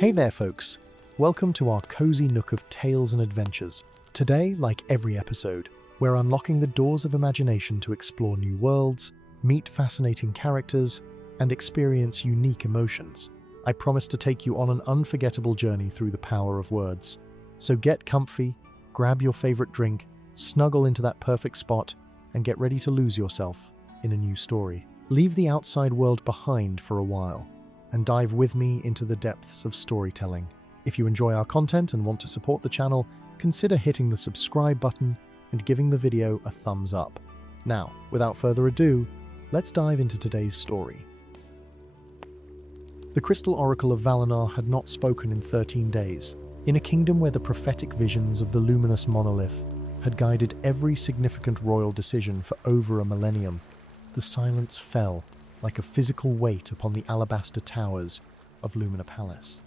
Hey there, folks. Welcome to our cozy nook of tales and adventures. Today, like every episode, we're unlocking the doors of imagination to explore new worlds, meet fascinating characters, and experience unique emotions. I promise to take you on an unforgettable journey through the power of words. So get comfy, grab your favorite drink, snuggle into that perfect spot, and get ready to lose yourself in a new story. Leave the outside world behind for a while, and dive with me into the depths of storytelling. If you enjoy our content and want to support the channel, consider hitting the subscribe button and giving the video a thumbs up. Now, without further ado, let's dive into today's story. The Crystal Oracle of Valinor had not spoken in 13 days. In a kingdom where the prophetic visions of the luminous monolith had guided every significant royal decision for over a millennium, the silence fell like a physical weight upon the alabaster towers of Lumina Palace.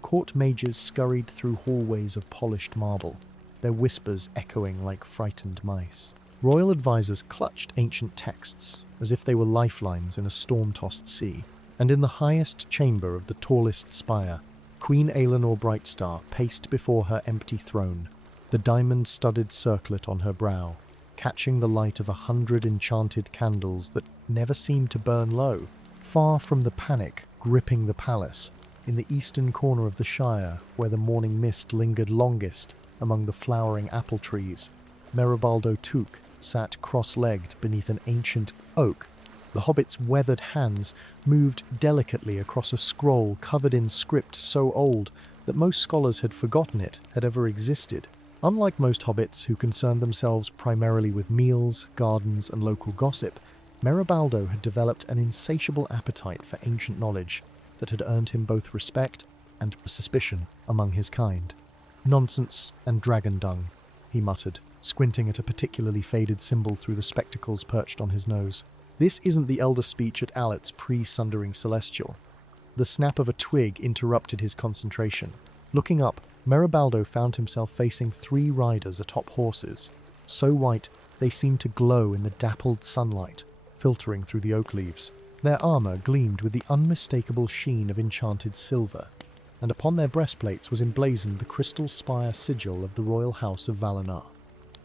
Court mages scurried through hallways of polished marble, their whispers echoing like frightened mice. Royal advisors clutched ancient texts as if they were lifelines in a storm-tossed sea, and in the highest chamber of the tallest spire, Queen Aelinor Brightstar paced before her empty throne, the diamond-studded circlet on her brow, catching the light of 100 enchanted candles that never seemed to burn low. Far from the panic gripping the palace, in the eastern corner of the Shire, where the morning mist lingered longest among the flowering apple trees, Meribaldo Took sat cross-legged beneath an ancient oak. The Hobbit's weathered hands moved delicately across a scroll covered in script so old that most scholars had forgotten it had ever existed. Unlike most hobbits who concerned themselves primarily with meals, gardens, and local gossip, Meribaldo had developed an insatiable appetite for ancient knowledge that had earned him both respect and suspicion among his kind. "Nonsense and dragon dung," he muttered, squinting at a particularly faded symbol through the spectacles perched on his nose. "This isn't the elder speech at Alet's pre-sundering celestial." The snap of a twig interrupted his concentration. Looking up, Meribaldo found himself facing 3 riders atop horses, so white they seemed to glow in the dappled sunlight filtering through the oak leaves. Their armor gleamed with the unmistakable sheen of enchanted silver, and upon their breastplates was emblazoned the crystal spire sigil of the royal house of Valinor.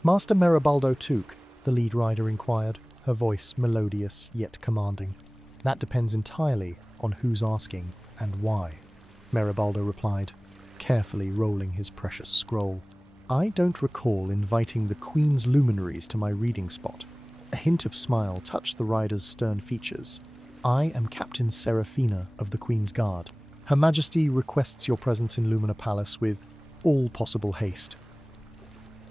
"Master Meribaldo Took," the lead rider inquired, her voice melodious yet commanding. "That depends entirely on who's asking and why," Meribaldo replied, carefully rolling his precious scroll. "I don't recall inviting the Queen's luminaries to my reading spot." A hint of smile touched the rider's stern features. "I am Captain Seraphina of the Queen's Guard. Her Majesty requests your presence in Lumina Palace with all possible haste."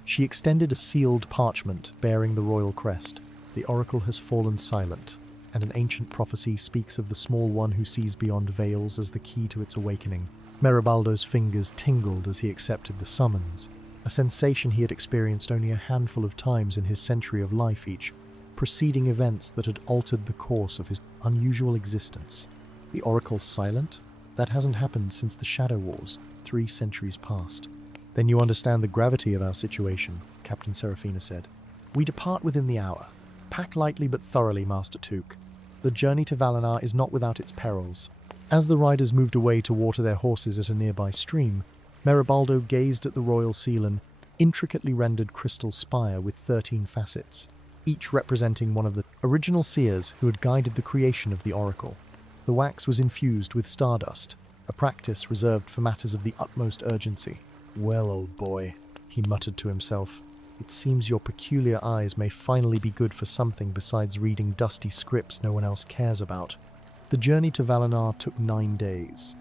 She extended a sealed parchment bearing the royal crest. "The oracle has fallen silent, and an ancient prophecy speaks of the small one who sees beyond veils as the key to its awakening." Meribaldo's fingers tingled as he accepted the summons, a sensation he had experienced only a handful of times in his century of life each, preceding events that had altered the course of his unusual existence. The oracle silent? That hasn't happened since the Shadow Wars, 3 centuries past. "Then you understand the gravity of our situation," Captain Seraphina said. "We depart within the hour. Pack lightly but thoroughly, Master Took. The journey to Valinor is not without its perils." As the riders moved away to water their horses at a nearby stream, Meribaldo gazed at the royal seal, an intricately rendered crystal spire with 13 facets, each representing one of the original seers who had guided the creation of the oracle. The wax was infused with stardust, a practice reserved for matters of the utmost urgency. "Well, old boy," he muttered to himself, "it seems your peculiar eyes may finally be good for something besides reading dusty scripts no one else cares about." The journey to Valinor took 9 days,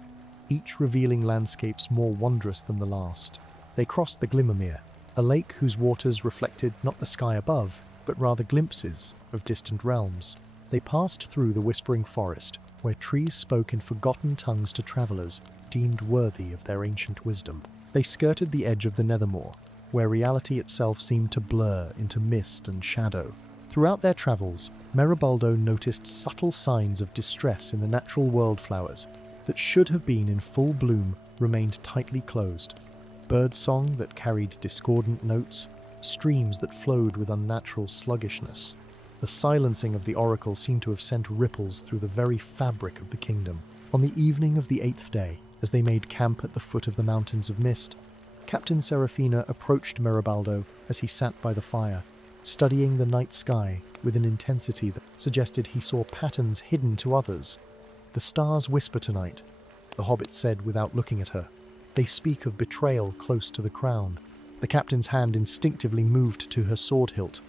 each revealing landscapes more wondrous than the last. They crossed the Glimmermere, a lake whose waters reflected not the sky above, but rather glimpses of distant realms. They passed through the Whispering Forest, where trees spoke in forgotten tongues to travelers deemed worthy of their ancient wisdom. They skirted the edge of the Nethermoor, where reality itself seemed to blur into mist and shadow. Throughout their travels, Meribaldo noticed subtle signs of distress in the natural world-flowers that should have been in full bloom remained tightly closed. Birdsong that carried discordant notes, streams that flowed with unnatural sluggishness. The silencing of the oracle seemed to have sent ripples through the very fabric of the kingdom. On the evening of the 8th day, As they made camp at the foot of the Mountains of Mist, Captain Serafina approached Meribaldo as he sat by the fire, studying the night sky with an intensity that suggested he saw patterns hidden to others. "The stars whisper tonight," the hobbit said without looking at her. "They speak of betrayal close to the crown." The captain's hand instinctively moved to her sword hilt.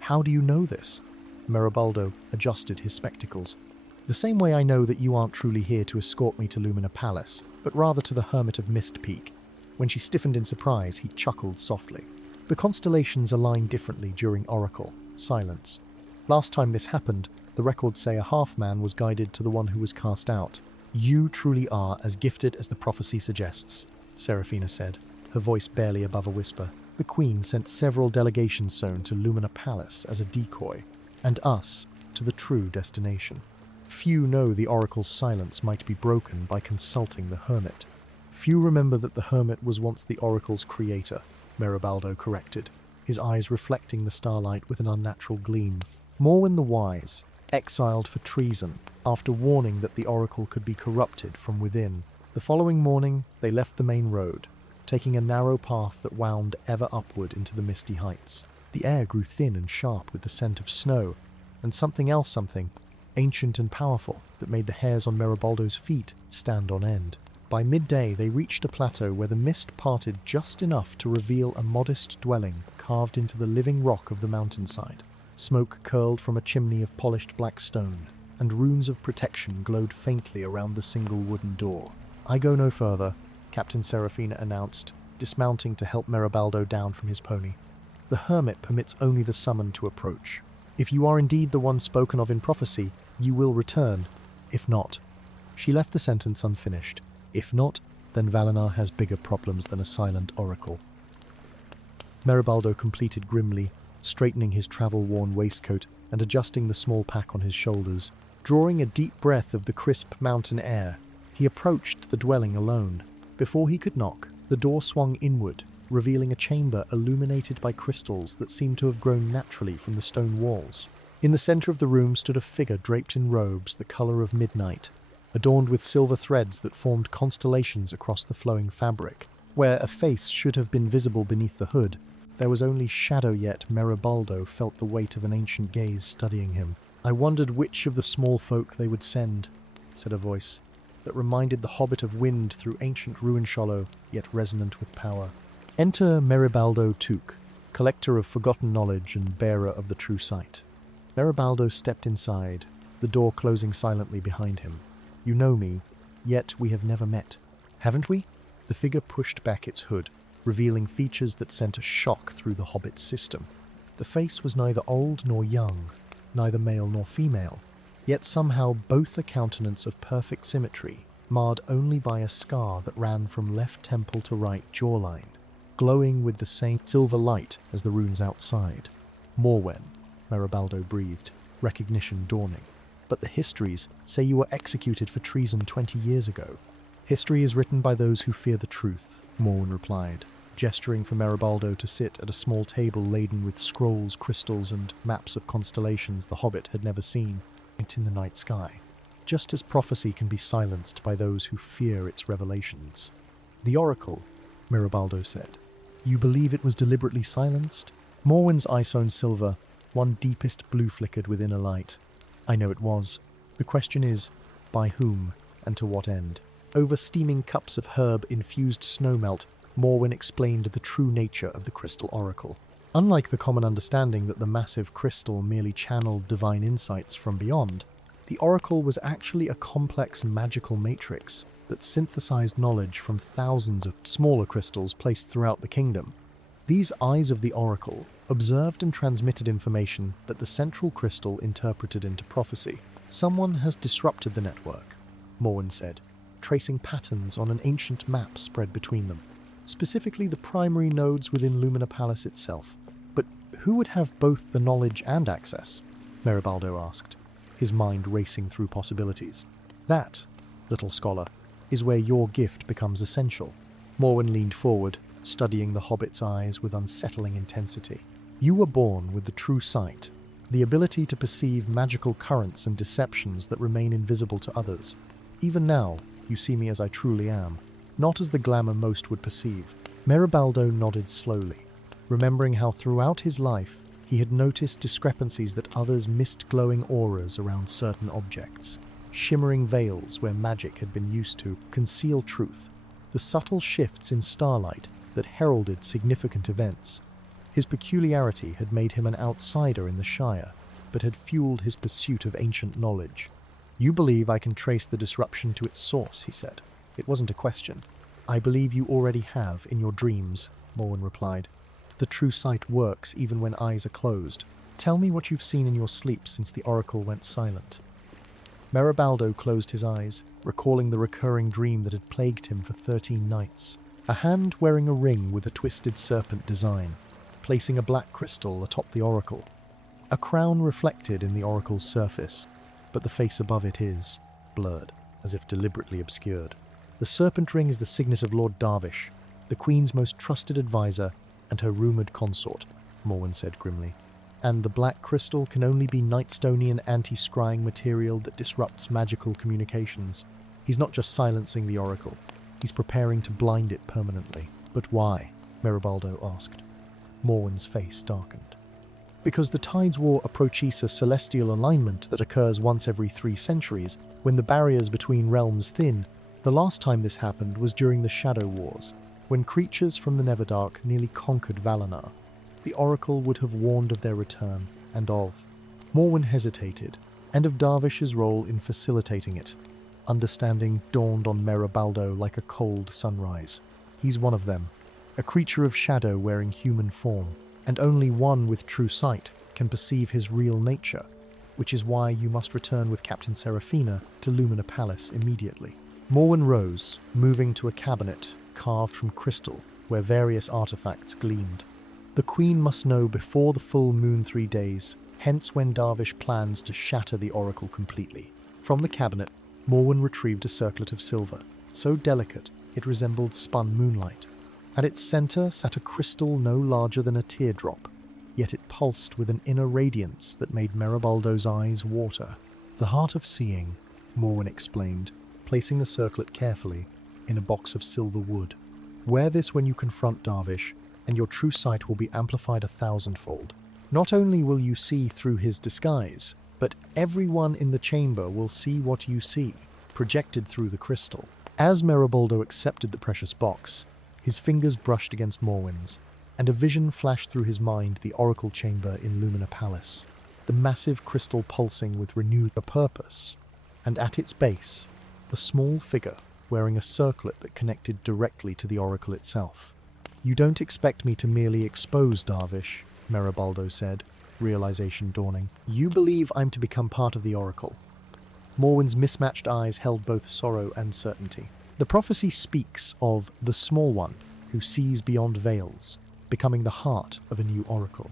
"How do you know this?" Meribaldo adjusted his spectacles. "The same way I know that you aren't truly here to escort me to Lumina Palace, but rather to the Hermit of Mist Peak." When she stiffened in surprise, he chuckled softly. "The constellations align differently during Oracle silence. Last time this happened, the records say a half-man was guided to the one who was cast out. You truly are as gifted as the prophecy suggests," Serafina said, her voice barely above a whisper. "The Queen sent several delegations sown to Lumina Palace as a decoy, and us to the true destination. Few know the Oracle's silence might be broken by consulting the Hermit. Few remember that the Hermit was once the Oracle's creator," Meribaldo corrected, his eyes reflecting the starlight with an unnatural gleam. "Morwen the Wise, exiled for treason, after warning that the Oracle could be corrupted from within. The following morning, they left the main road, taking a narrow path that wound ever upward into the misty heights. The air grew thin and sharp with the scent of snow, and something, ancient and powerful, that made the hairs on Meribaldo's feet stand on end. By midday, they reached a plateau where the mist parted just enough to reveal a modest dwelling carved into the living rock of the mountainside. Smoke curled from a chimney of polished black stone, and runes of protection glowed faintly around the single wooden door. "I go no further," Captain Serafina announced, dismounting to help Meribaldo down from his pony. "The Hermit permits only the summoned to approach. If you are indeed the one spoken of in prophecy, you will return. If not..." She left the sentence unfinished. "If not, then Valinor has bigger problems than a silent oracle." Meribaldo completed grimly, straightening his travel-worn waistcoat and adjusting the small pack on his shoulders. Drawing a deep breath of the crisp mountain air, he approached the dwelling alone. Before he could knock, the door swung inward, revealing a chamber illuminated by crystals that seemed to have grown naturally from the stone walls. In the center of the room stood a figure draped in robes the color of midnight, adorned with silver threads that formed constellations across the flowing fabric. Where a face should have been visible beneath the hood, there was only shadow, yet Meribaldo felt the weight of an ancient gaze studying him. "I wondered which of the small folk they would send," said a voice that reminded the Hobbit of wind through ancient Ruinshallow, yet resonant with power. "Enter Meribaldo Took, collector of forgotten knowledge and bearer of the true sight." Meribaldo stepped inside, the door closing silently behind him. "You know me, yet we have never met. Haven't we?" The figure pushed back its hood, revealing features that sent a shock through the Hobbit's system. The face was neither old nor young, neither male nor female, yet somehow both a countenance of perfect symmetry, marred only by a scar that ran from left temple to right jawline, glowing with the same silver light as the runes outside. "Morwen," Meribaldo breathed, recognition dawning. "But the histories say you were executed for treason 20 years ago." "History is written by those who fear the truth," Morwen replied, gesturing for Meribaldo to sit at a small table laden with scrolls, crystals, and maps of constellations the Hobbit had never seen, in the night sky. "Just as prophecy can be silenced by those who fear its revelations." "The Oracle," Meribaldo said. "You believe it was deliberately silenced?" Morwen's eye-sewn silver, one deepest blue flickered within a light. "I know it was. The question is, by whom, and to what end?" Over steaming cups of herb-infused snowmelt, Morwen explained the true nature of the Crystal Oracle. Unlike the common understanding that the massive crystal merely channeled divine insights from beyond, the Oracle was actually a complex magical matrix that synthesized knowledge from thousands of smaller crystals placed throughout the kingdom. These eyes of the Oracle observed and transmitted information that the central crystal interpreted into prophecy. "Someone has disrupted the network," Morwen said, tracing patterns on an ancient map spread between them, specifically the primary nodes within Lumina Palace itself. "But who would have both the knowledge and access?" Meribaldo asked, his mind racing through possibilities. "That, little scholar, is where your gift becomes essential." Morwen leaned forward, studying the Hobbit's eyes with unsettling intensity. "You were born with the true sight, the ability to perceive magical currents and deceptions that remain invisible to others. Even now, You see me as I truly am, not as the glamour most would perceive." Meribaldo nodded slowly, remembering how throughout his life he had noticed discrepancies that others missed, glowing auras around certain objects, shimmering veils where magic had been used to conceal truth, the subtle shifts in starlight that heralded significant events. His peculiarity had made him an outsider in the Shire, but had fueled his pursuit of ancient knowledge. "You believe I can trace the disruption to its source," he said. It wasn't a question. "I believe you already have in your dreams," Morwen replied. "The true sight works even when eyes are closed. Tell me what you've seen in your sleep since the oracle went silent." Meribaldo closed his eyes, recalling the recurring dream that had plagued him for 13 nights. A hand wearing a ring with a twisted serpent design, placing a black crystal atop the oracle. A crown reflected in the oracle's surface, but the face above it is blurred, as if deliberately obscured. The serpent ring is the signet of Lord Darvish, the Queen's most trusted advisor and her rumoured consort, Morwen said grimly. And the black crystal can only be Nightstonian anti-scrying material that disrupts magical communications. He's not just silencing the oracle, he's preparing to blind it permanently. "But why?" Meribaldo asked. Morwen's face darkened. "Because the Tides War approaches a celestial alignment that occurs once every 3 centuries, when the barriers between realms thin. The last time this happened was during the Shadow Wars, when creatures from the Neverdark nearly conquered Valinor. The Oracle would have warned of their return, and of..." Morwen hesitated, and of Darvish's role in facilitating it. Understanding dawned on Meribaldo like a cold sunrise. He's one of them, a creature of shadow wearing human form, and only one with true sight can perceive his real nature, which is why you must return with Captain Seraphina to Lumina Palace immediately. Morwen rose, moving to a cabinet carved from crystal where various artifacts gleamed. "The Queen must know before the full moon 3 days, hence when Darvish plans to shatter the oracle completely." From the cabinet, Morwen retrieved a circlet of silver, so delicate it resembled spun moonlight. At its centre sat a crystal no larger than a teardrop, yet it pulsed with an inner radiance that made Meribaldo's eyes water. "The heart of seeing," Morwen explained, placing the circlet carefully in a box of silver wood. "Wear this when you confront Darvish, and your true sight will be amplified 1,000-fold. Not only will you see through his disguise, but everyone in the chamber will see what you see, projected through the crystal." As Meribaldo accepted the precious box, his fingers brushed against Morwen's, and a vision flashed through his mind: the oracle chamber in Lumina Palace, the massive crystal pulsing with renewed purpose, and at its base, a small figure wearing a circlet that connected directly to the oracle itself. "You don't expect me to merely expose Darvish," Meribaldo said, realization dawning. "You believe I'm to become part of the oracle." Morwen's mismatched eyes held both sorrow and certainty. "The prophecy speaks of the small one who sees beyond veils, becoming the heart of a new oracle.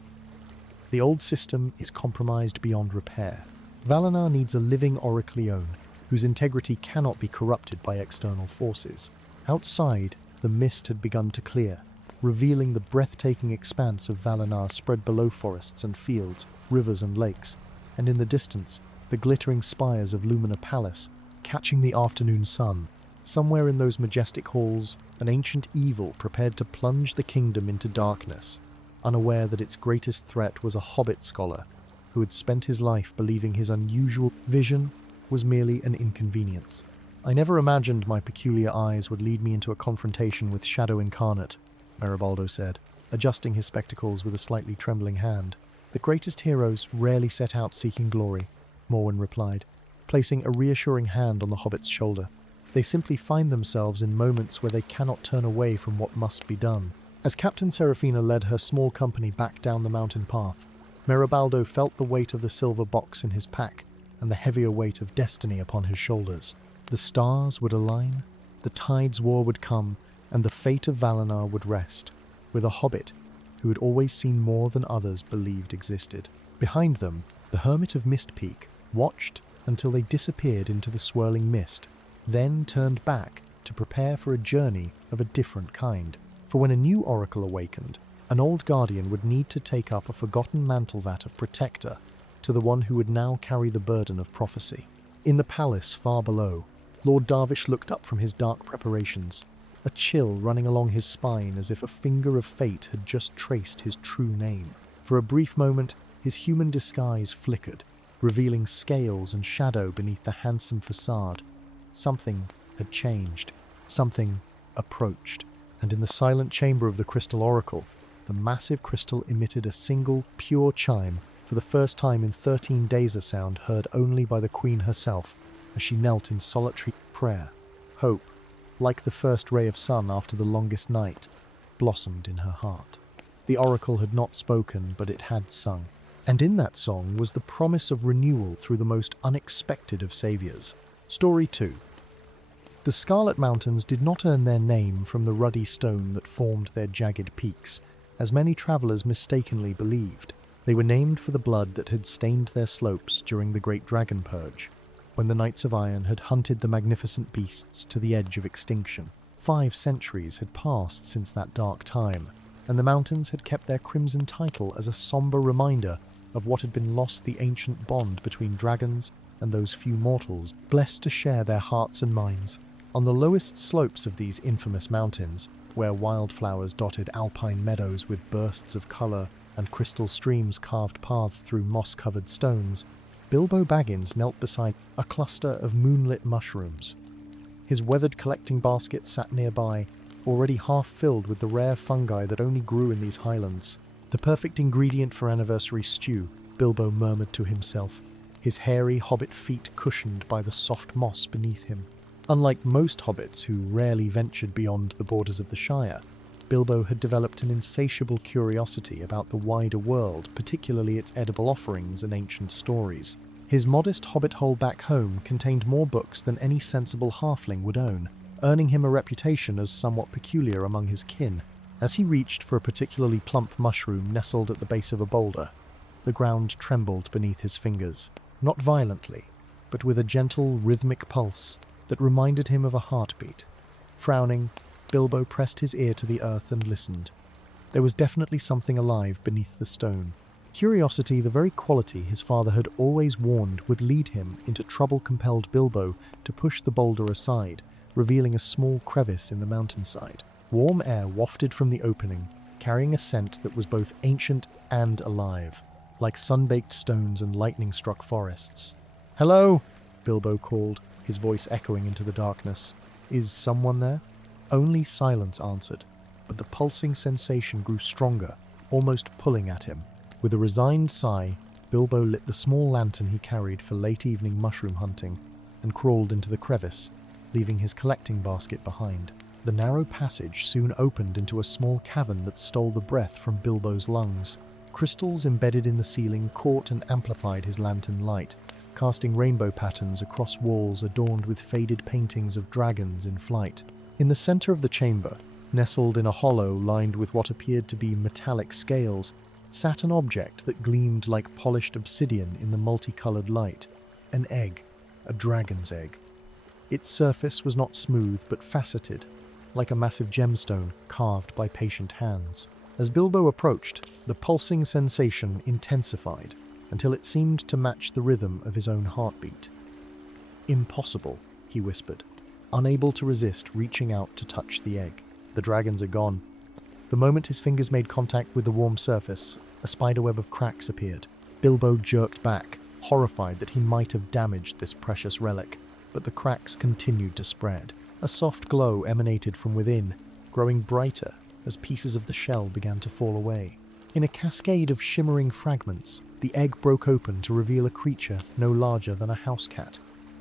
The old system is compromised beyond repair. Valinor needs a living Oracleone whose integrity cannot be corrupted by external forces." Outside, the mist had begun to clear, revealing the breathtaking expanse of Valinor spread below forests and fields, rivers and lakes, and in the distance, the glittering spires of Lumina Palace, catching the afternoon sun. Somewhere in those majestic halls, an ancient evil prepared to plunge the kingdom into darkness, unaware that its greatest threat was a Hobbit scholar who had spent his life believing his unusual vision was merely an inconvenience. "I never imagined my peculiar eyes would lead me into a confrontation with Shadow Incarnate," Meribaldo said, adjusting his spectacles with a slightly trembling hand. "The greatest heroes rarely set out seeking glory," Morwen replied, placing a reassuring hand on the Hobbit's shoulder. "They simply find themselves in moments where they cannot turn away from what must be done." As Captain Seraphina led her small company back down the mountain path, Meribaldo felt the weight of the silver box in his pack and the heavier weight of destiny upon his shoulders. The stars would align, the Tides War would come, and the fate of Valinor would rest, with a hobbit who had always seen more than others believed existed. Behind them, the Hermit of Mist Peak watched until they disappeared into the swirling mist, then turned back to prepare for a journey of a different kind. For when a new oracle awakened, an old guardian would need to take up a forgotten mantle, that of protector, to the one who would now carry the burden of prophecy. In the palace far below, Lord Darvish looked up from his dark preparations, a chill running along his spine as if a finger of fate had just traced his true name. For a brief moment, his human disguise flickered, revealing scales and shadow beneath the handsome facade. Something had changed. Something approached. And in the silent chamber of the crystal oracle, the massive crystal emitted a single, pure chime, for the first time in 13 days, a sound heard only by the Queen herself, as she knelt in solitary prayer. Hope, like the first ray of sun after the longest night, blossomed in her heart. The oracle had not spoken, but it had sung. And in that song was the promise of renewal through the most unexpected of saviors. Story 2. The Scarlet Mountains did not earn their name from the ruddy stone that formed their jagged peaks, as many travellers mistakenly believed. They were named for the blood that had stained their slopes during the Great Dragon Purge, when the Knights of Iron had hunted the magnificent beasts to the edge of extinction. 5 centuries had passed since that dark time, and the mountains had kept their crimson title as a sombre reminder of what had been lost, the ancient bond between dragons and those few mortals blessed to share their hearts and minds. On the lowest slopes of these infamous mountains, where wildflowers dotted alpine meadows with bursts of colour and crystal streams carved paths through moss-covered stones, Bilbo Baggins knelt beside a cluster of moonlit mushrooms. His weathered collecting basket sat nearby, already half filled with the rare fungi that only grew in these highlands. The perfect ingredient for anniversary stew, Bilbo murmured to himself, his hairy hobbit feet cushioned by the soft moss beneath him. Unlike most hobbits who rarely ventured beyond the borders of the Shire, Bilbo had developed an insatiable curiosity about the wider world, particularly its edible offerings and ancient stories. His modest hobbit hole back home contained more books than any sensible halfling would own, earning him a reputation as somewhat peculiar among his kin. As he reached for a particularly plump mushroom nestled at the base of a boulder, the ground trembled beneath his fingers, not violently, but with a gentle, rhythmic pulse that reminded him of a heartbeat. Frowning, Bilbo pressed his ear to the earth and listened. There was definitely something alive beneath the stone. Curiosity, the very quality his father had always warned would lead him into trouble, compelled Bilbo to push the boulder aside, revealing a small crevice in the mountainside. Warm air wafted from the opening, carrying a scent that was both ancient and alive, like sun-baked stones and lightning-struck forests. "Hello!" Bilbo called, his voice echoing into the darkness. "Is someone there?" Only silence answered, but the pulsing sensation grew stronger, almost pulling at him. With a resigned sigh, Bilbo lit the small lantern he carried for late-evening mushroom hunting and crawled into the crevice, leaving his collecting basket behind. The narrow passage soon opened into a small cavern that stole the breath from Bilbo's lungs. Crystals embedded in the ceiling caught and amplified his lantern light, casting rainbow patterns across walls adorned with faded paintings of dragons in flight. In the center of the chamber, nestled in a hollow lined with what appeared to be metallic scales, sat an object that gleamed like polished obsidian in the multicolored light. An egg, a dragon's egg. Its surface was not smooth but faceted, like a massive gemstone carved by patient hands. As Bilbo approached, the pulsing sensation intensified until it seemed to match the rhythm of his own heartbeat. "Impossible," he whispered, unable to resist reaching out to touch the egg. "The dragons are gone." The moment his fingers made contact with the warm surface, a spiderweb of cracks appeared. Bilbo jerked back, horrified that he might have damaged this precious relic, but the cracks continued to spread. A soft glow emanated from within, growing brighter as pieces of the shell began to fall away. In a cascade of shimmering fragments, the egg broke open to reveal a creature no larger than a house cat,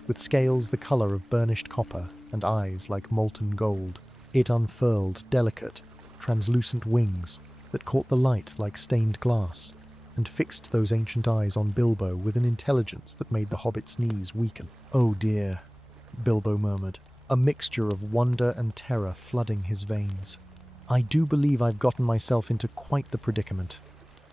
with scales the colour of burnished copper and eyes like molten gold. It unfurled delicate, translucent wings that caught the light like stained glass, and fixed those ancient eyes on Bilbo with an intelligence that made the hobbit's knees weaken. "Oh dear," Bilbo murmured, a mixture of wonder and terror flooding his veins. "I do believe I've gotten myself into quite the predicament."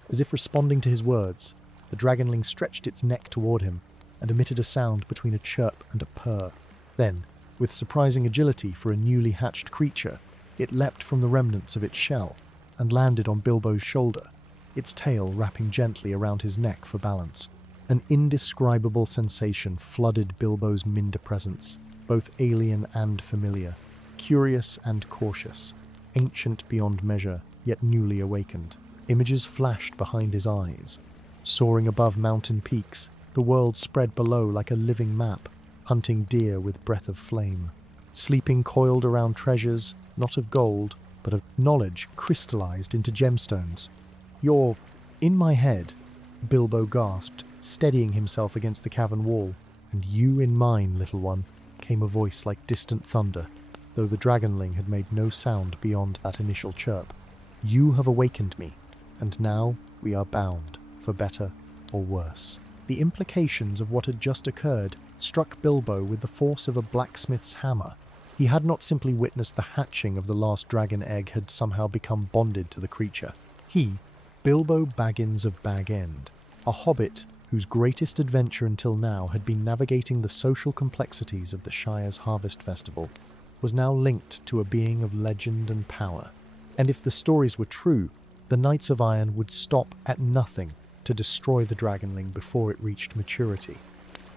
As if responding to his words, the dragonling stretched its neck toward him and emitted a sound between a chirp and a purr. Then, with surprising agility for a newly hatched creature, it leapt from the remnants of its shell and landed on Bilbo's shoulder, its tail wrapping gently around his neck for balance. An indescribable sensation flooded Bilbo's minder presence. both alien and familiar, curious and cautious, ancient beyond measure, yet newly awakened. Images flashed behind his eyes. Soaring above mountain peaks, the world spread below like a living map, hunting deer with breath of flame. Sleeping coiled around treasures, not of gold, but of knowledge crystallized into gemstones. "You're in my head," Bilbo gasped, steadying himself against the cavern wall. "And you in mine, little one," came a voice like distant thunder, though the dragonling had made no sound beyond that initial chirp. "You have awakened me, and now we are bound, for better or worse." The implications of what had just occurred struck Bilbo with the force of a blacksmith's hammer. He had not simply witnessed the hatching of the last dragon egg had somehow become bonded to the creature. He, Bilbo Baggins of Bag End, a hobbit whose greatest adventure until now had been navigating the social complexities of the Shire's harvest festival, was now linked to a being of legend and power. And if the stories were true, the Knights of Iron would stop at nothing to destroy the dragonling before it reached maturity.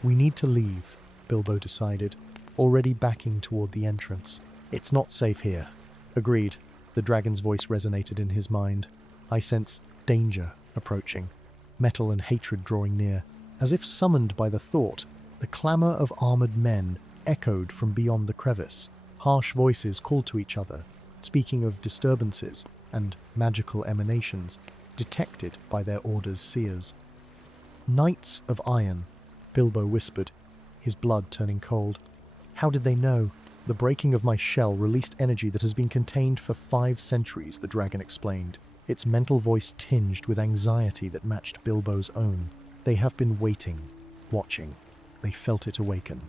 "We need to leave," Bilbo decided, already backing toward the entrance. "It's not safe here." "Agreed," the dragon's voice resonated in his mind. "I sense danger approaching, metal and hatred drawing near." As if summoned by the thought, the clamour of armoured men echoed from beyond the crevice. Harsh voices called to each other, speaking of disturbances and magical emanations detected by their order's seers. "Knights of Iron," Bilbo whispered, his blood turning cold. "How did they know?" "The breaking of my shell released energy that has been contained for 5 centuries, the dragon explained, its mental voice tinged with anxiety that matched Bilbo's own. "They have been waiting, watching. They felt it awaken."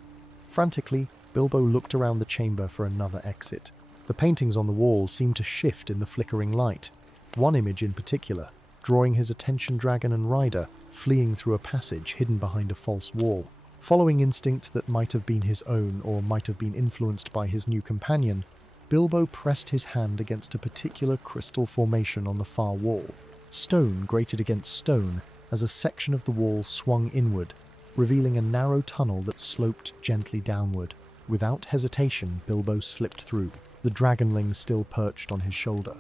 Frantically, Bilbo looked around the chamber for another exit. The paintings on the wall seemed to shift in the flickering light. One image in particular, drawing his attention, dragon and rider fleeing through a passage hidden behind a false wall. Following instinct that might have been his own or might have been influenced by his new companion, Bilbo pressed his hand against a particular crystal formation on the far wall. Stone grated against stone as a section of the wall swung inward, revealing a narrow tunnel that sloped gently downward. Without hesitation, Bilbo slipped through, the dragonling still perched on his shoulder.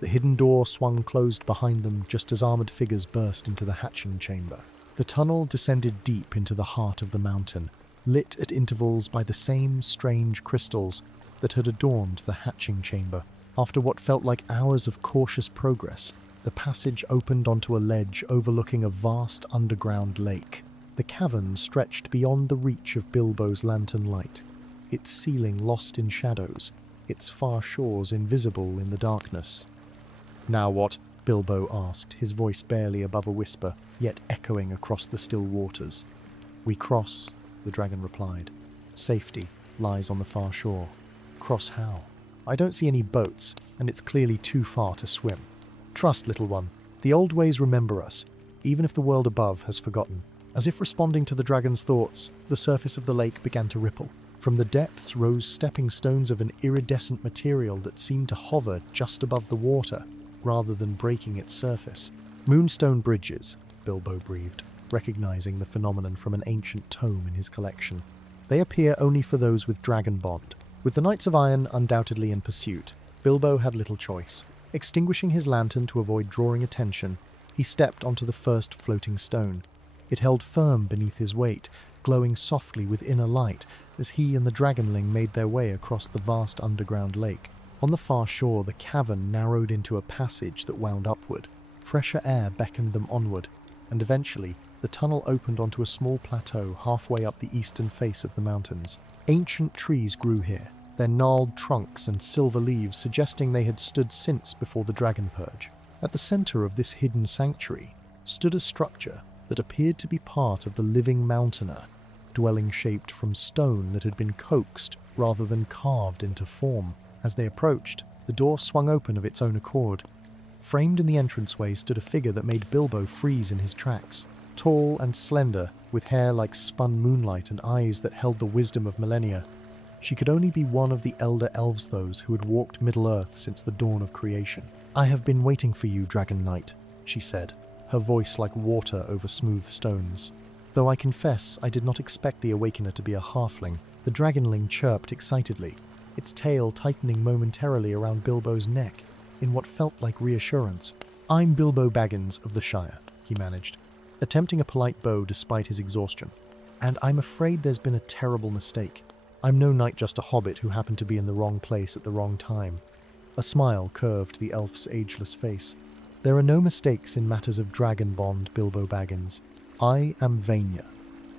The hidden door swung closed behind them just as armoured figures burst into the hatching chamber. The tunnel descended deep into the heart of the mountain, lit at intervals by the same strange crystals that had adorned the hatching chamber. After what felt like hours of cautious progress, the passage opened onto a ledge overlooking a vast underground lake. The cavern stretched beyond the reach of Bilbo's lantern light, its ceiling lost in shadows, its far shores invisible in the darkness. "Now what?" Bilbo asked, his voice barely above a whisper, yet echoing across the still waters. "We cross," the dragon replied. "Safety lies on the far shore." "Cross how?" "I don't see any boats, and it's clearly too far to swim." "Trust, little one. The old ways remember us, even if the world above has forgotten." As if responding to the dragon's thoughts, the surface of the lake began to ripple. From the depths rose stepping stones of an iridescent material that seemed to hover just above the water, rather than breaking its surface. "Moonstone bridges," Bilbo breathed, recognizing the phenomenon from an ancient tome in his collection. "They appear only for those with dragon bond." With the Knights of Iron undoubtedly in pursuit, Bilbo had little choice. Extinguishing his lantern to avoid drawing attention, he stepped onto the first floating stone. It held firm beneath his weight, glowing softly with inner light as he and the dragonling made their way across the vast underground lake. On the far shore, the cavern narrowed into a passage that wound upward. Fresher air beckoned them onward, and eventually the tunnel opened onto a small plateau halfway up the eastern face of the mountains. Ancient trees grew here, their gnarled trunks and silver leaves suggesting they had stood since before the Dragon Purge. At the centre of this hidden sanctuary stood a structure that appeared to be part of the living mountaineer, dwelling shaped from stone that had been coaxed rather than carved into form. As they approached, the door swung open of its own accord. Framed in the entranceway stood a figure that made Bilbo freeze in his tracks. Tall and slender, with hair like spun moonlight and eyes that held the wisdom of millennia. She could only be one of the elder elves, those who had walked Middle-earth since the dawn of creation. "I have been waiting for you, Dragon Knight," she said, her voice like water over smooth stones. "Though I confess I did not expect the Awakener to be a halfling." The dragonling chirped excitedly, its tail tightening momentarily around Bilbo's neck in what felt like reassurance. "I'm Bilbo Baggins of the Shire," he managed, attempting a polite bow despite his exhaustion. "And I'm afraid there's been a terrible mistake. I'm no knight, just a hobbit who happened to be in the wrong place at the wrong time." A smile curved the elf's ageless face. "There are no mistakes in matters of dragon bond, Bilbo Baggins. I am Vanya,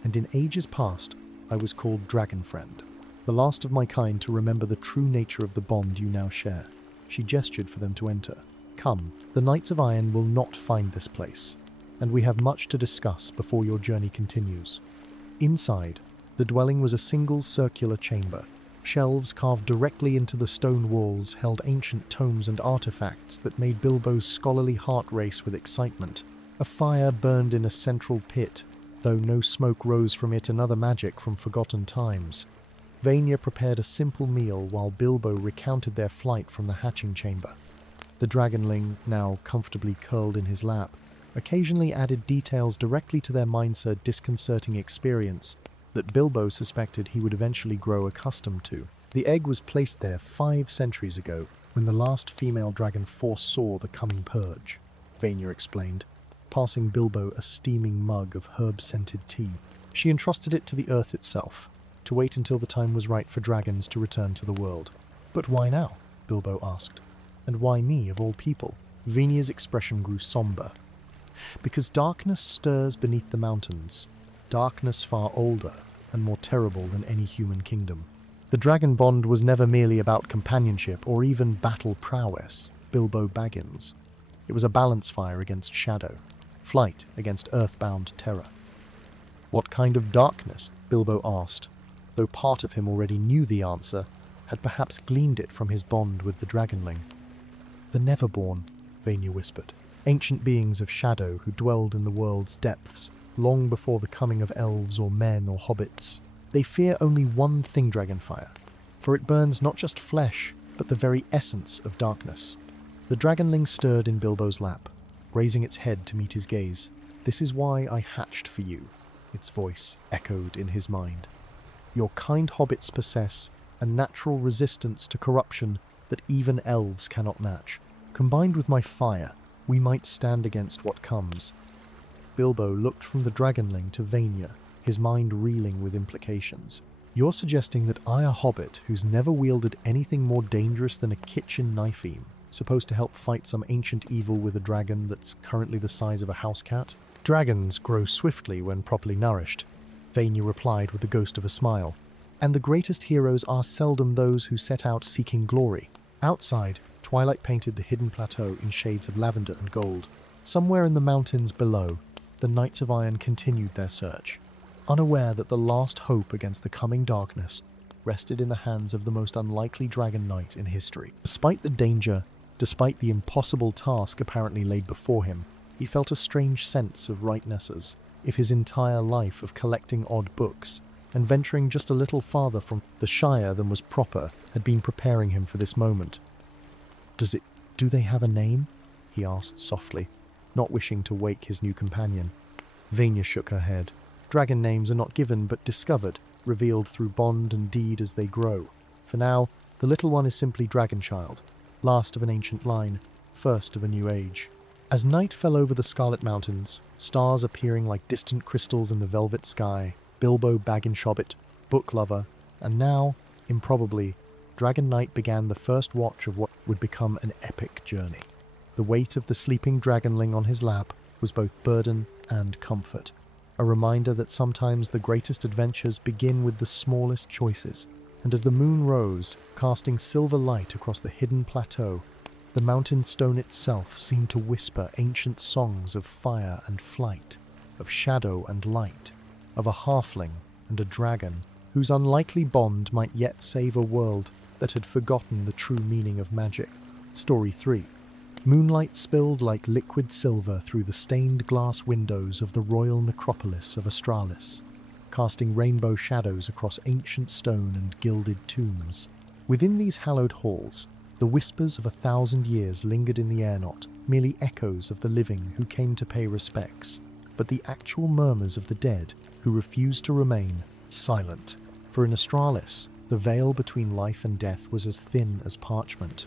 and in ages past I was called Dragon Friend, the last of my kind to remember the true nature of the bond you now share." She gestured for them to enter. "Come, the Knights of Iron will not find this place, and we have much to discuss before your journey continues." Inside, the dwelling was a single circular chamber. Shelves carved directly into the stone walls held ancient tomes and artifacts that made Bilbo's scholarly heart race with excitement. A fire burned in a central pit, though no smoke rose from it, another magic from forgotten times. Vanya prepared a simple meal while Bilbo recounted their flight from the hatching chamber. The dragonling, now comfortably curled in his lap, occasionally added details directly to their mind's disconcerting experience that Bilbo suspected he would eventually grow accustomed to. The egg was placed there 5 centuries ago, when the last female dragon foresaw the coming purge, Vanya explained, passing Bilbo a steaming mug of herb-scented tea. She entrusted it to the earth itself, to wait until the time was right for dragons to return to the world. "But why now?" Bilbo asked. "And why me, of all people?" Vanya's expression grew somber. "Because darkness stirs beneath the mountains. Darkness far older and more terrible than any human kingdom. The dragon bond was never merely about companionship or even battle prowess, Bilbo Baggins. It was a balance fire against shadow, flight against earthbound terror." "What kind of darkness?" Bilbo asked, though part of him already knew the answer, had perhaps gleaned it from his bond with the dragonling. "The Neverborn," Vanya whispered. "Ancient beings of shadow who dwelled in the world's depths, long before the coming of elves or men or hobbits. They fear only one thing, Dragonfire, for it burns not just flesh, but the very essence of darkness." The dragonling stirred in Bilbo's lap, raising its head to meet his gaze. "This is why I hatched for you," its voice echoed in his mind. "Your kind hobbits possess a natural resistance to corruption that even elves cannot match. Combined with my fire, we might stand against what comes." Bilbo looked from the dragonling to Vanya, his mind reeling with implications. "You're suggesting that I, a hobbit who's never wielded anything more dangerous than a kitchen knife-eam, supposed to help fight some ancient evil with a dragon that's currently the size of a house cat?" "Dragons grow swiftly when properly nourished," Vanya replied with the ghost of a smile. "And the greatest heroes are seldom those who set out seeking glory." Outside, twilight painted the hidden plateau in shades of lavender and gold. Somewhere in the mountains below, the Knights of Iron continued their search, unaware that the last hope against the coming darkness rested in the hands of the most unlikely dragon knight in history. Despite the danger, despite the impossible task apparently laid before him, he felt a strange sense of rightness, as if his entire life of collecting odd books and venturing just a little farther from the Shire than was proper had been preparing him for this moment. Do they have a name?" he asked softly, not wishing to wake his new companion. Vanya shook her head. "Dragon names are not given but discovered, revealed through bond and deed as they grow. For now, the little one is simply Dragonchild, last of an ancient line, first of a new age." As night fell over the Scarlet Mountains, stars appearing like distant crystals in the velvet sky, Bilbo Baggins, book lover, and now, improbably, Dragon Knight began the first watch of what would become an epic journey. The weight of the sleeping dragonling on his lap was both burden and comfort, a reminder that sometimes the greatest adventures begin with the smallest choices. And as the moon rose, casting silver light across the hidden plateau, the mountain stone itself seemed to whisper ancient songs of fire and flight, of shadow and light, of a halfling and a dragon, whose unlikely bond might yet save a world that had forgotten the true meaning of magic. Story 3. Moonlight spilled like liquid silver through the stained glass windows of the royal necropolis of Astralis, casting rainbow shadows across ancient stone and gilded tombs. Within these hallowed halls, the whispers of 1,000 years lingered in the air, not merely echoes of the living who came to pay respects, but the actual murmurs of the dead who refused to remain silent. For in Australis, the veil between life and death was as thin as parchment,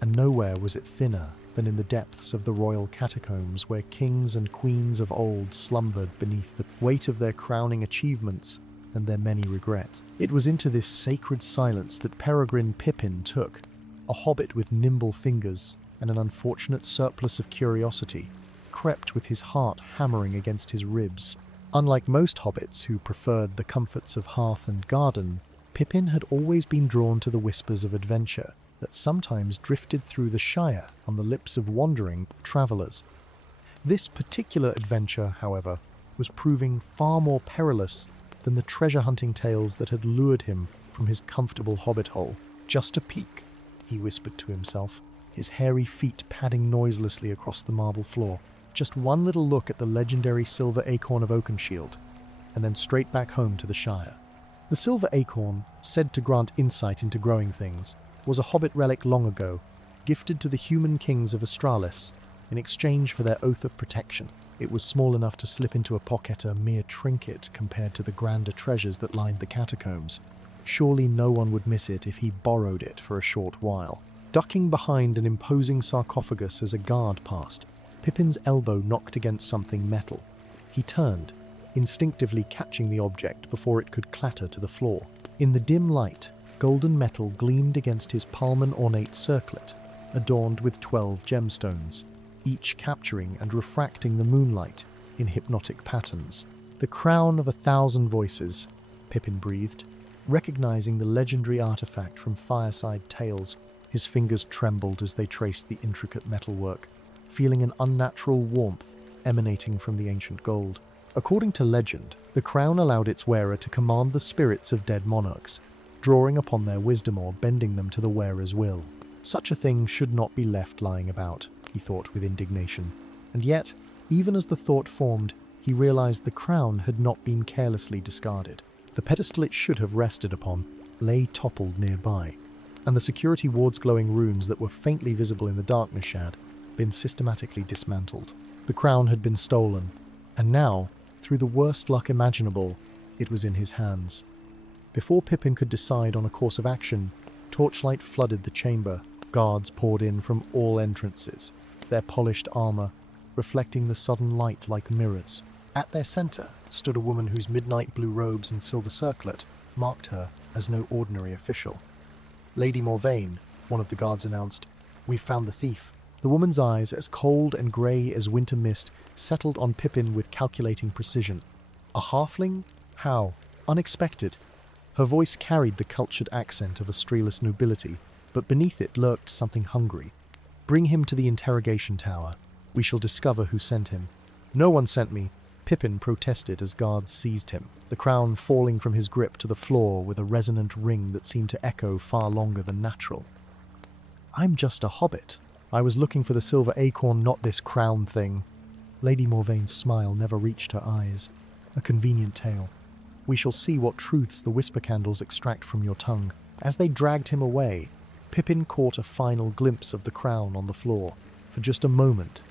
and nowhere was it thinner than in the depths of the royal catacombs where kings and queens of old slumbered beneath the weight of their crowning achievements and their many regrets. It was into this sacred silence that Peregrine Pippin took, a hobbit with nimble fingers and an unfortunate surplus of curiosity, crept with his heart hammering against his ribs. Unlike most hobbits who preferred the comforts of hearth and garden, Pippin had always been drawn to the whispers of adventure that sometimes drifted through the Shire on the lips of wandering travellers. This particular adventure, however, was proving far more perilous than the treasure-hunting tales that had lured him from his comfortable hobbit hole. "Just a peek," he whispered to himself, his hairy feet padding noiselessly across the marble floor. Just one little look at the legendary silver acorn of Oakenshield, and then straight back home to the Shire. The silver acorn, said to grant insight into growing things, was a hobbit relic long ago, gifted to the human kings of Australis in exchange for their oath of protection. It was small enough to slip into a pocket, a mere trinket compared to the grander treasures that lined the catacombs. Surely no one would miss it if he borrowed it for a short while. Ducking behind an imposing sarcophagus as a guard passed, Pippin's elbow knocked against something metal. He turned, instinctively catching the object before it could clatter to the floor. In the dim light, golden metal gleamed against his palm-ornate circlet, adorned with 12 gemstones, each capturing and refracting the moonlight in hypnotic patterns. "The crown of 1,000 voices," Pippin breathed, recognizing the legendary artifact from Fireside Tales. His fingers trembled as they traced the intricate metalwork, feeling an unnatural warmth emanating from the ancient gold. According to legend, the crown allowed its wearer to command the spirits of dead monarchs, drawing upon their wisdom or bending them to the wearer's will. Such a thing should not be left lying about, he thought with indignation. And yet, even as the thought formed, he realized the crown had not been carelessly discarded. The pedestal it should have rested upon lay toppled nearby, and the security ward's glowing runes that were faintly visible in the darkness had been systematically dismantled. The crown had been stolen, and now, through the worst luck imaginable, it was in his hands. Before Pippin could decide on a course of action, torchlight flooded the chamber. Guards poured in from all entrances, their polished armor reflecting the sudden light like mirrors. At their center stood a woman whose midnight blue robes and silver circlet marked her as no ordinary official. "Lady Morvain," one of the guards announced, "we've found the thief." The woman's eyes, as cold and grey as winter mist, settled on Pippin with calculating precision. A halfling? How? Unexpected. Her voice carried the cultured accent of Australis nobility, but beneath it lurked something hungry. "Bring him to the interrogation tower. We shall discover who sent him." "No one sent me," Pippin protested as guards seized him, the crown falling from his grip to the floor with a resonant ring that seemed to echo far longer than natural. "I'm just a hobbit. I was looking for the silver acorn, not this crown thing." Lady Morvain's smile never reached her eyes. "A convenient tale. We shall see what truths the whisper candles extract from your tongue." As they dragged him away, Pippin caught a final glimpse of the crown on the floor. For just a moment,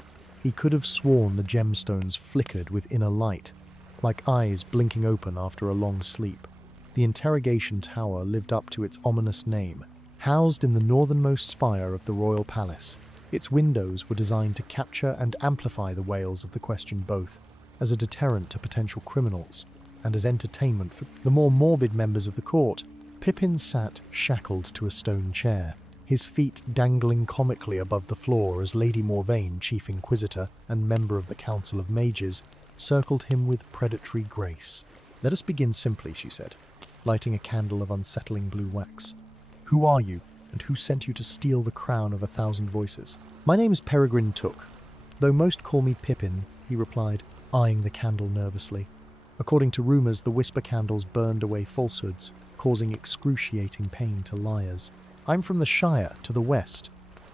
he could have sworn the gemstones flickered with inner light, like eyes blinking open after a long sleep. The interrogation tower lived up to its ominous name. Housed in the northernmost spire of the royal palace, its windows were designed to capture and amplify the wails of the question both as a deterrent to potential criminals and as entertainment for the more morbid members of the court. Pippin sat shackled to a stone chair, his feet dangling comically above the floor as Lady Morvain, Chief Inquisitor and member of the Council of Mages, circled him with predatory grace. "Let us begin simply," she said, lighting a candle of unsettling blue wax. "Who are you, and who sent you to steal the crown of 1,000 voices?" "My name is Peregrine Took, though most call me Pippin," he replied, eyeing the candle nervously. According to rumours, the whisper candles burned away falsehoods, causing excruciating pain to liars. "I'm from the Shire, to the west,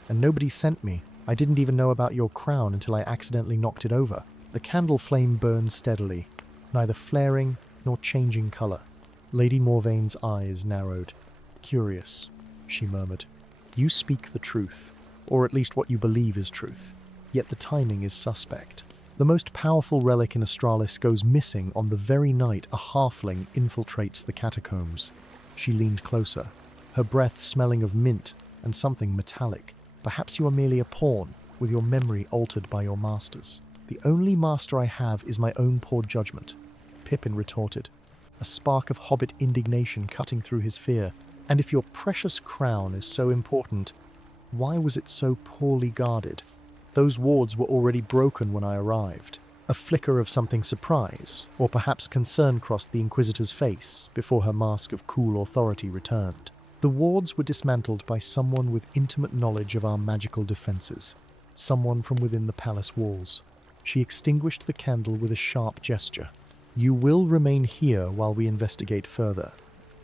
and nobody sent me. I didn't even know about your crown until I accidentally knocked it over." The candle flame burned steadily, neither flaring nor changing colour. Lady Morvain's eyes narrowed. "Curious," she murmured. "You speak the truth, or at least what you believe is truth, yet the timing is suspect." The most powerful relic in Astralis goes missing on the very night a halfling infiltrates the catacombs. She leaned closer, her breath smelling of mint and something metallic. Perhaps you are merely a pawn, with your memory altered by your masters. The only master I have is my own poor judgment, Pippin retorted, a spark of hobbit indignation cutting through his fear. And if your precious crown is so important, why was it so poorly guarded? Those wards were already broken when I arrived. A flicker of something surprise, or perhaps concern crossed the Inquisitor's face before her mask of cool authority returned. The wards were dismantled by someone with intimate knowledge of our magical defences, someone from within the palace walls. She extinguished the candle with a sharp gesture. You will remain here while we investigate further.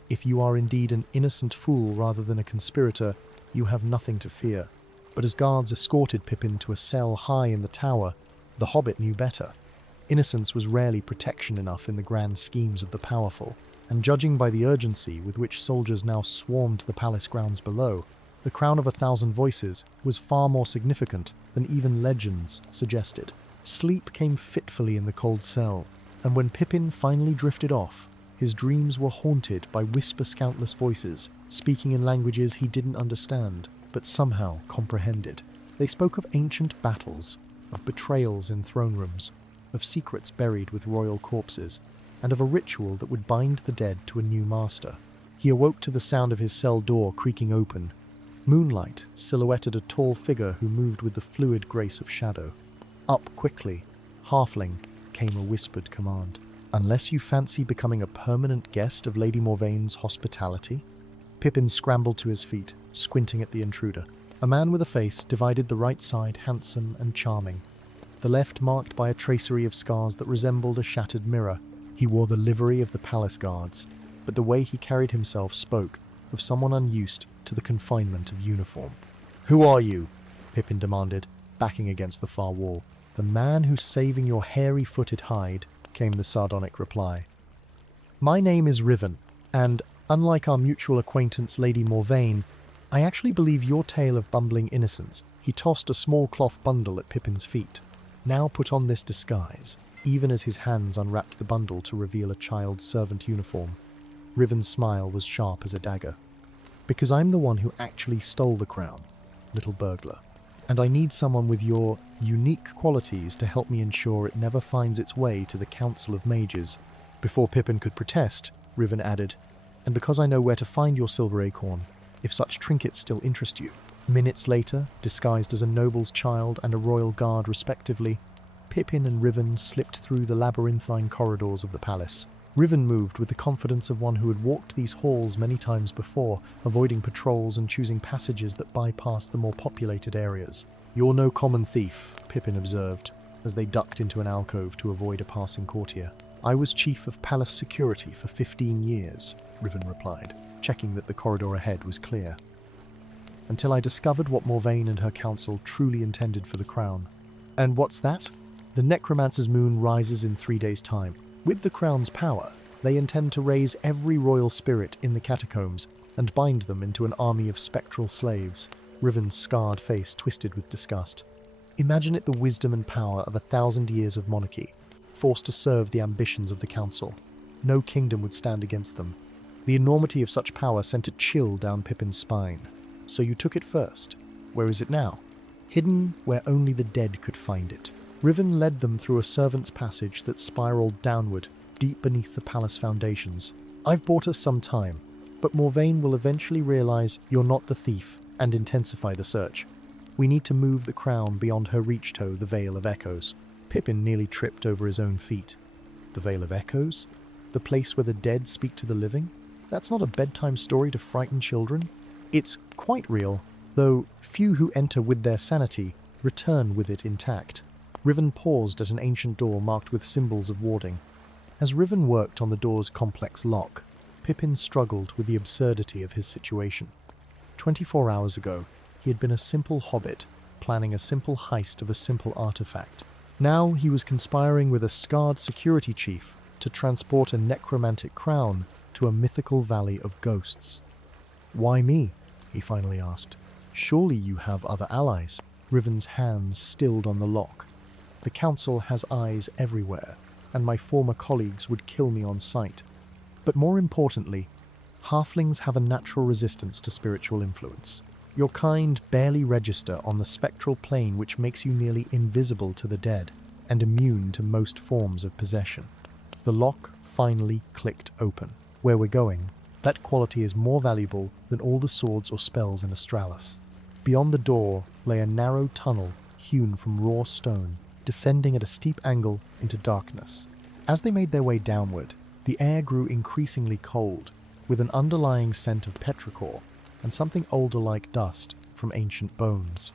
If you are indeed an innocent fool rather than a conspirator, you have nothing to fear. But as guards escorted Pippin to a cell high in the tower, the hobbit knew better. Innocence was rarely protection enough in the grand schemes of the powerful, and judging by the urgency with which soldiers now swarmed the palace grounds below, the crown of 1,000 voices was far more significant than even legends suggested. Sleep came fitfully in the cold cell, and when Pippin finally drifted off, his dreams were haunted by whisper-countless voices, speaking in languages he didn't understand, but somehow comprehended. They spoke of ancient battles, of betrayals in throne rooms, of secrets buried with royal corpses, and of a ritual that would bind the dead to a new master. He awoke to the sound of his cell door creaking open. Moonlight silhouetted a tall figure who moved with the fluid grace of shadow. Up quickly, halfling, came a whispered command. Unless you fancy becoming a permanent guest of Lady Morvaine's hospitality? Pippin scrambled to his feet, squinting at the intruder. A man with a face divided the right side, handsome and charming, the left marked by a tracery of scars that resembled a shattered mirror. He wore the livery of the palace guards, but the way he carried himself spoke of someone unused to the confinement of uniform. "Who are you?" Pippin demanded, backing against the far wall. "The man who's saving your hairy-footed hide," came the sardonic reply. "My name is Riven, and, unlike our mutual acquaintance Lady Morvaine, I actually believe your tale of bumbling innocence." He tossed a small cloth bundle at Pippin's feet. "Now put on this disguise," even as his hands unwrapped the bundle to reveal a child's servant uniform. Riven's smile was sharp as a dagger. "Because I'm the one who actually stole the crown, little burglar. And I need someone with your unique qualities to help me ensure it never finds its way to the Council of Mages." Before Pippin could protest, Riven added, "And because I know where to find your silver acorn, if such trinkets still interest you." Minutes later, disguised as a noble's child and a royal guard respectively, Pippin and Riven slipped through the labyrinthine corridors of the palace. Riven moved with the confidence of one who had walked these halls many times before, avoiding patrols and choosing passages that bypassed the more populated areas. "You're no common thief," Pippin observed, as they ducked into an alcove to avoid a passing courtier. "I was chief of palace security for 15 years, Riven replied, checking that the corridor ahead was clear. "Until I discovered what Morvaine and her council truly intended for the crown." "And what's that?" "The necromancer's moon rises in 3 days' time. With the crown's power, they intend to raise every royal spirit in the catacombs and bind them into an army of spectral slaves." Riven's scarred face twisted with disgust. "Imagine it the wisdom and power of 1,000 years of monarchy, forced to serve the ambitions of the council. No kingdom would stand against them. The enormity of such power sent a chill down Pippin's spine. "So you took it first. Where is it now?" "Hidden where only the dead could find it." Riven led them through a servant's passage that spiraled downward, deep beneath the palace foundations. "I've bought us some time, but Morvaine will eventually realize you're not the thief and intensify the search. We need to move the crown beyond her reach-toe, the Vale of Echoes." Pippin nearly tripped over his own feet. The Vale of Echoes? The place where the dead speak to the living? That's not a bedtime story to frighten children. It's quite real, though few who enter with their sanity return with it intact. Riven paused at an ancient door marked with symbols of warding. As Riven worked on the door's complex lock, Pippin struggled with the absurdity of his situation. 24 hours ago, he had been a simple hobbit, planning a simple heist of a simple artifact. Now he was conspiring with a scarred security chief to transport a necromantic crown to a mythical valley of ghosts. "Why me?" he finally asked. "Surely you have other allies." Riven's hands stilled on the lock. The council has eyes everywhere, and my former colleagues would kill me on sight. But more importantly, halflings have a natural resistance to spiritual influence. Your kind barely register on the spectral plane, which makes you nearly invisible to the dead and immune to most forms of possession. The lock finally clicked open. Where we're going, that quality is more valuable than all the swords or spells in Australis. Beyond the door lay a narrow tunnel hewn from raw stone, descending at a steep angle into darkness. As they made their way downward, the air grew increasingly cold, with an underlying scent of petrichor and something older like dust from ancient bones.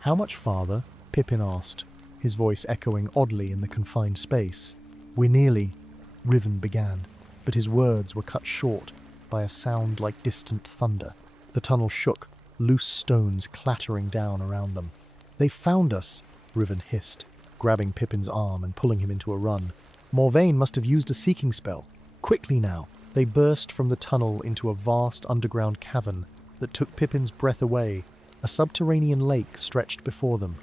"How much farther?" Pippin asked, his voice echoing oddly in the confined space. "We're nearly," Riven began, but his words were cut short by a sound like distant thunder. The tunnel shook, loose stones clattering down around them. "They found us," Riven hissed, grabbing Pippin's arm and pulling him into a run. "Morvain must have used a seeking spell. Quickly now!" They burst from the tunnel into a vast underground cavern that took Pippin's breath away. A subterranean lake stretched before them,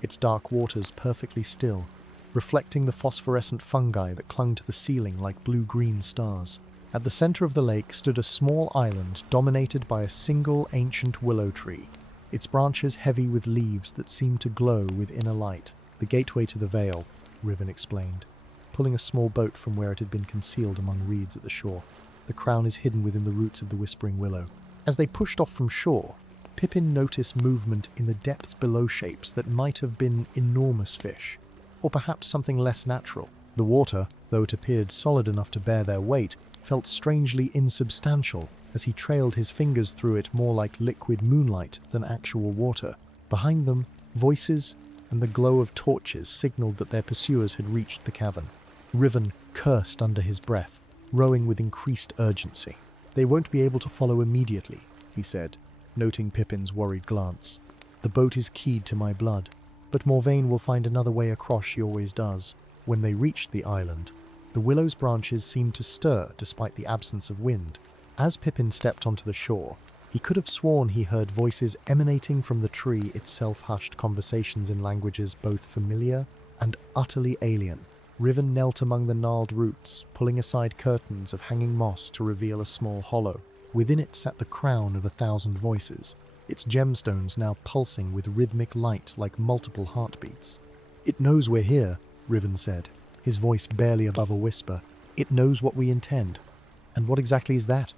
its dark waters perfectly still, reflecting the phosphorescent fungi that clung to the ceiling like blue-green stars. At the center of the lake stood a small island dominated by a single ancient willow tree, its branches heavy with leaves that seemed to glow with inner light. "The gateway to the Vale," Riven explained, pulling a small boat from where it had been concealed among reeds at the shore. "The crown is hidden within the roots of the whispering willow." As they pushed off from shore, Pippin noticed movement in the depths below, shapes that might have been enormous fish, or perhaps something less natural. The water, though it appeared solid enough to bear their weight, felt strangely insubstantial as he trailed his fingers through it, more like liquid moonlight than actual water. Behind them, voices and the glow of torches signaled that their pursuers had reached the cavern. Riven cursed under his breath, rowing with increased urgency. "They won't be able to follow immediately," he said, noting Pippin's worried glance. "The boat is keyed to my blood, but Morvain will find another way across, she always does." When they reached the island, the willow's branches seemed to stir despite the absence of wind. As Pippin stepped onto the shore, he could have sworn he heard voices emanating from the tree itself, hushed conversations in languages both familiar and utterly alien. Riven knelt among the gnarled roots, pulling aside curtains of hanging moss to reveal a small hollow. Within it sat the crown of 1,000 voices, its gemstones now pulsing with rhythmic light like multiple heartbeats. "It knows we're here," Riven said, his voice barely above a whisper. "It knows what we intend." "And what exactly is that?"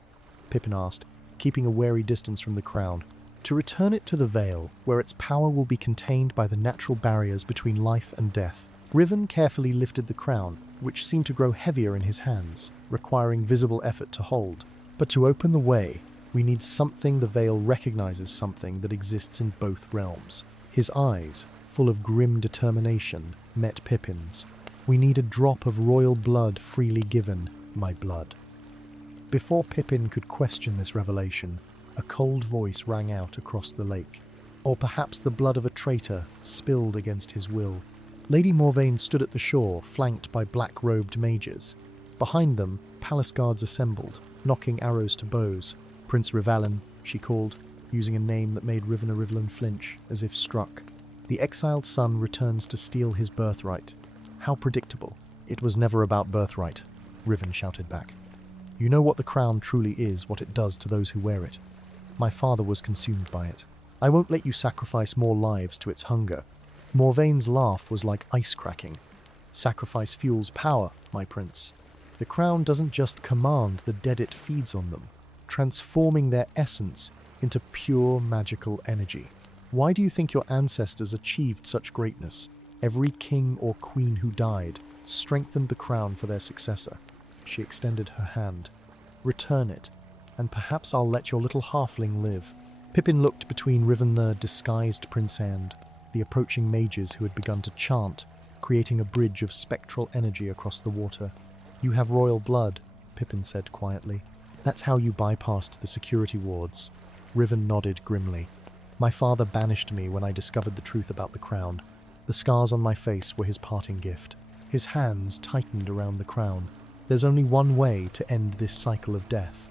Pippin asked, keeping a wary distance from the crown. "To return it to the Vale, where its power will be contained by the natural barriers between life and death." Riven carefully lifted the crown, which seemed to grow heavier in his hands, requiring visible effort to hold. "But to open the way, we need something the Vale recognizes, something that exists in both realms." His eyes, full of grim determination, met Pippin's. "We need a drop of royal blood freely given, my blood." Before Pippin could question this revelation, a cold voice rang out across the lake. "Or perhaps the blood of a traitor, spilled against his will." Lady Morvain stood at the shore, flanked by black-robed mages. Behind them, palace guards assembled, knocking arrows to bows. "Prince Rivalin," she called, using a name that made Riven of Rivlin flinch, as if struck. "The exiled son returns to steal his birthright." "How predictable." "It was never about birthright," Riven shouted back. "You know what the crown truly is, what it does to those who wear it. My father was consumed by it. I won't let you sacrifice more lives to its hunger." Morvain's laugh was like ice cracking. "Sacrifice fuels power, my prince. The crown doesn't just command the dead, it feeds on them, transforming their essence into pure magical energy. Why do you think your ancestors achieved such greatness? Every king or queen who died strengthened the crown for their successor." She extended her hand. "Return it, and perhaps I'll let your little halfling live." Pippin looked between Riven the disguised prince and the approaching mages who had begun to chant, creating a bridge of spectral energy across the water. "You have royal blood," Pippin said quietly. "That's how you bypassed the security wards." Riven nodded grimly. "My father banished me when I discovered the truth about the crown. The scars on my face were his parting gift." His hands tightened around the crown. "There's only one way to end this cycle of death."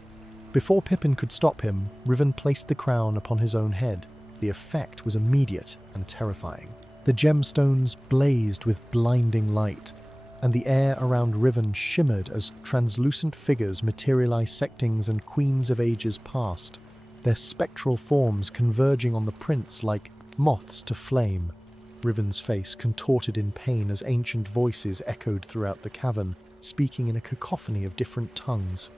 Before Pippin could stop him, Riven placed the crown upon his own head. The effect was immediate and terrifying. The gemstones blazed with blinding light, and the air around Riven shimmered as translucent figures materialized sectings and queens of ages past, their spectral forms converging on the prince like moths to flame. Riven's face contorted in pain as ancient voices echoed throughout the cavern, speaking in a cacophony of different tongues.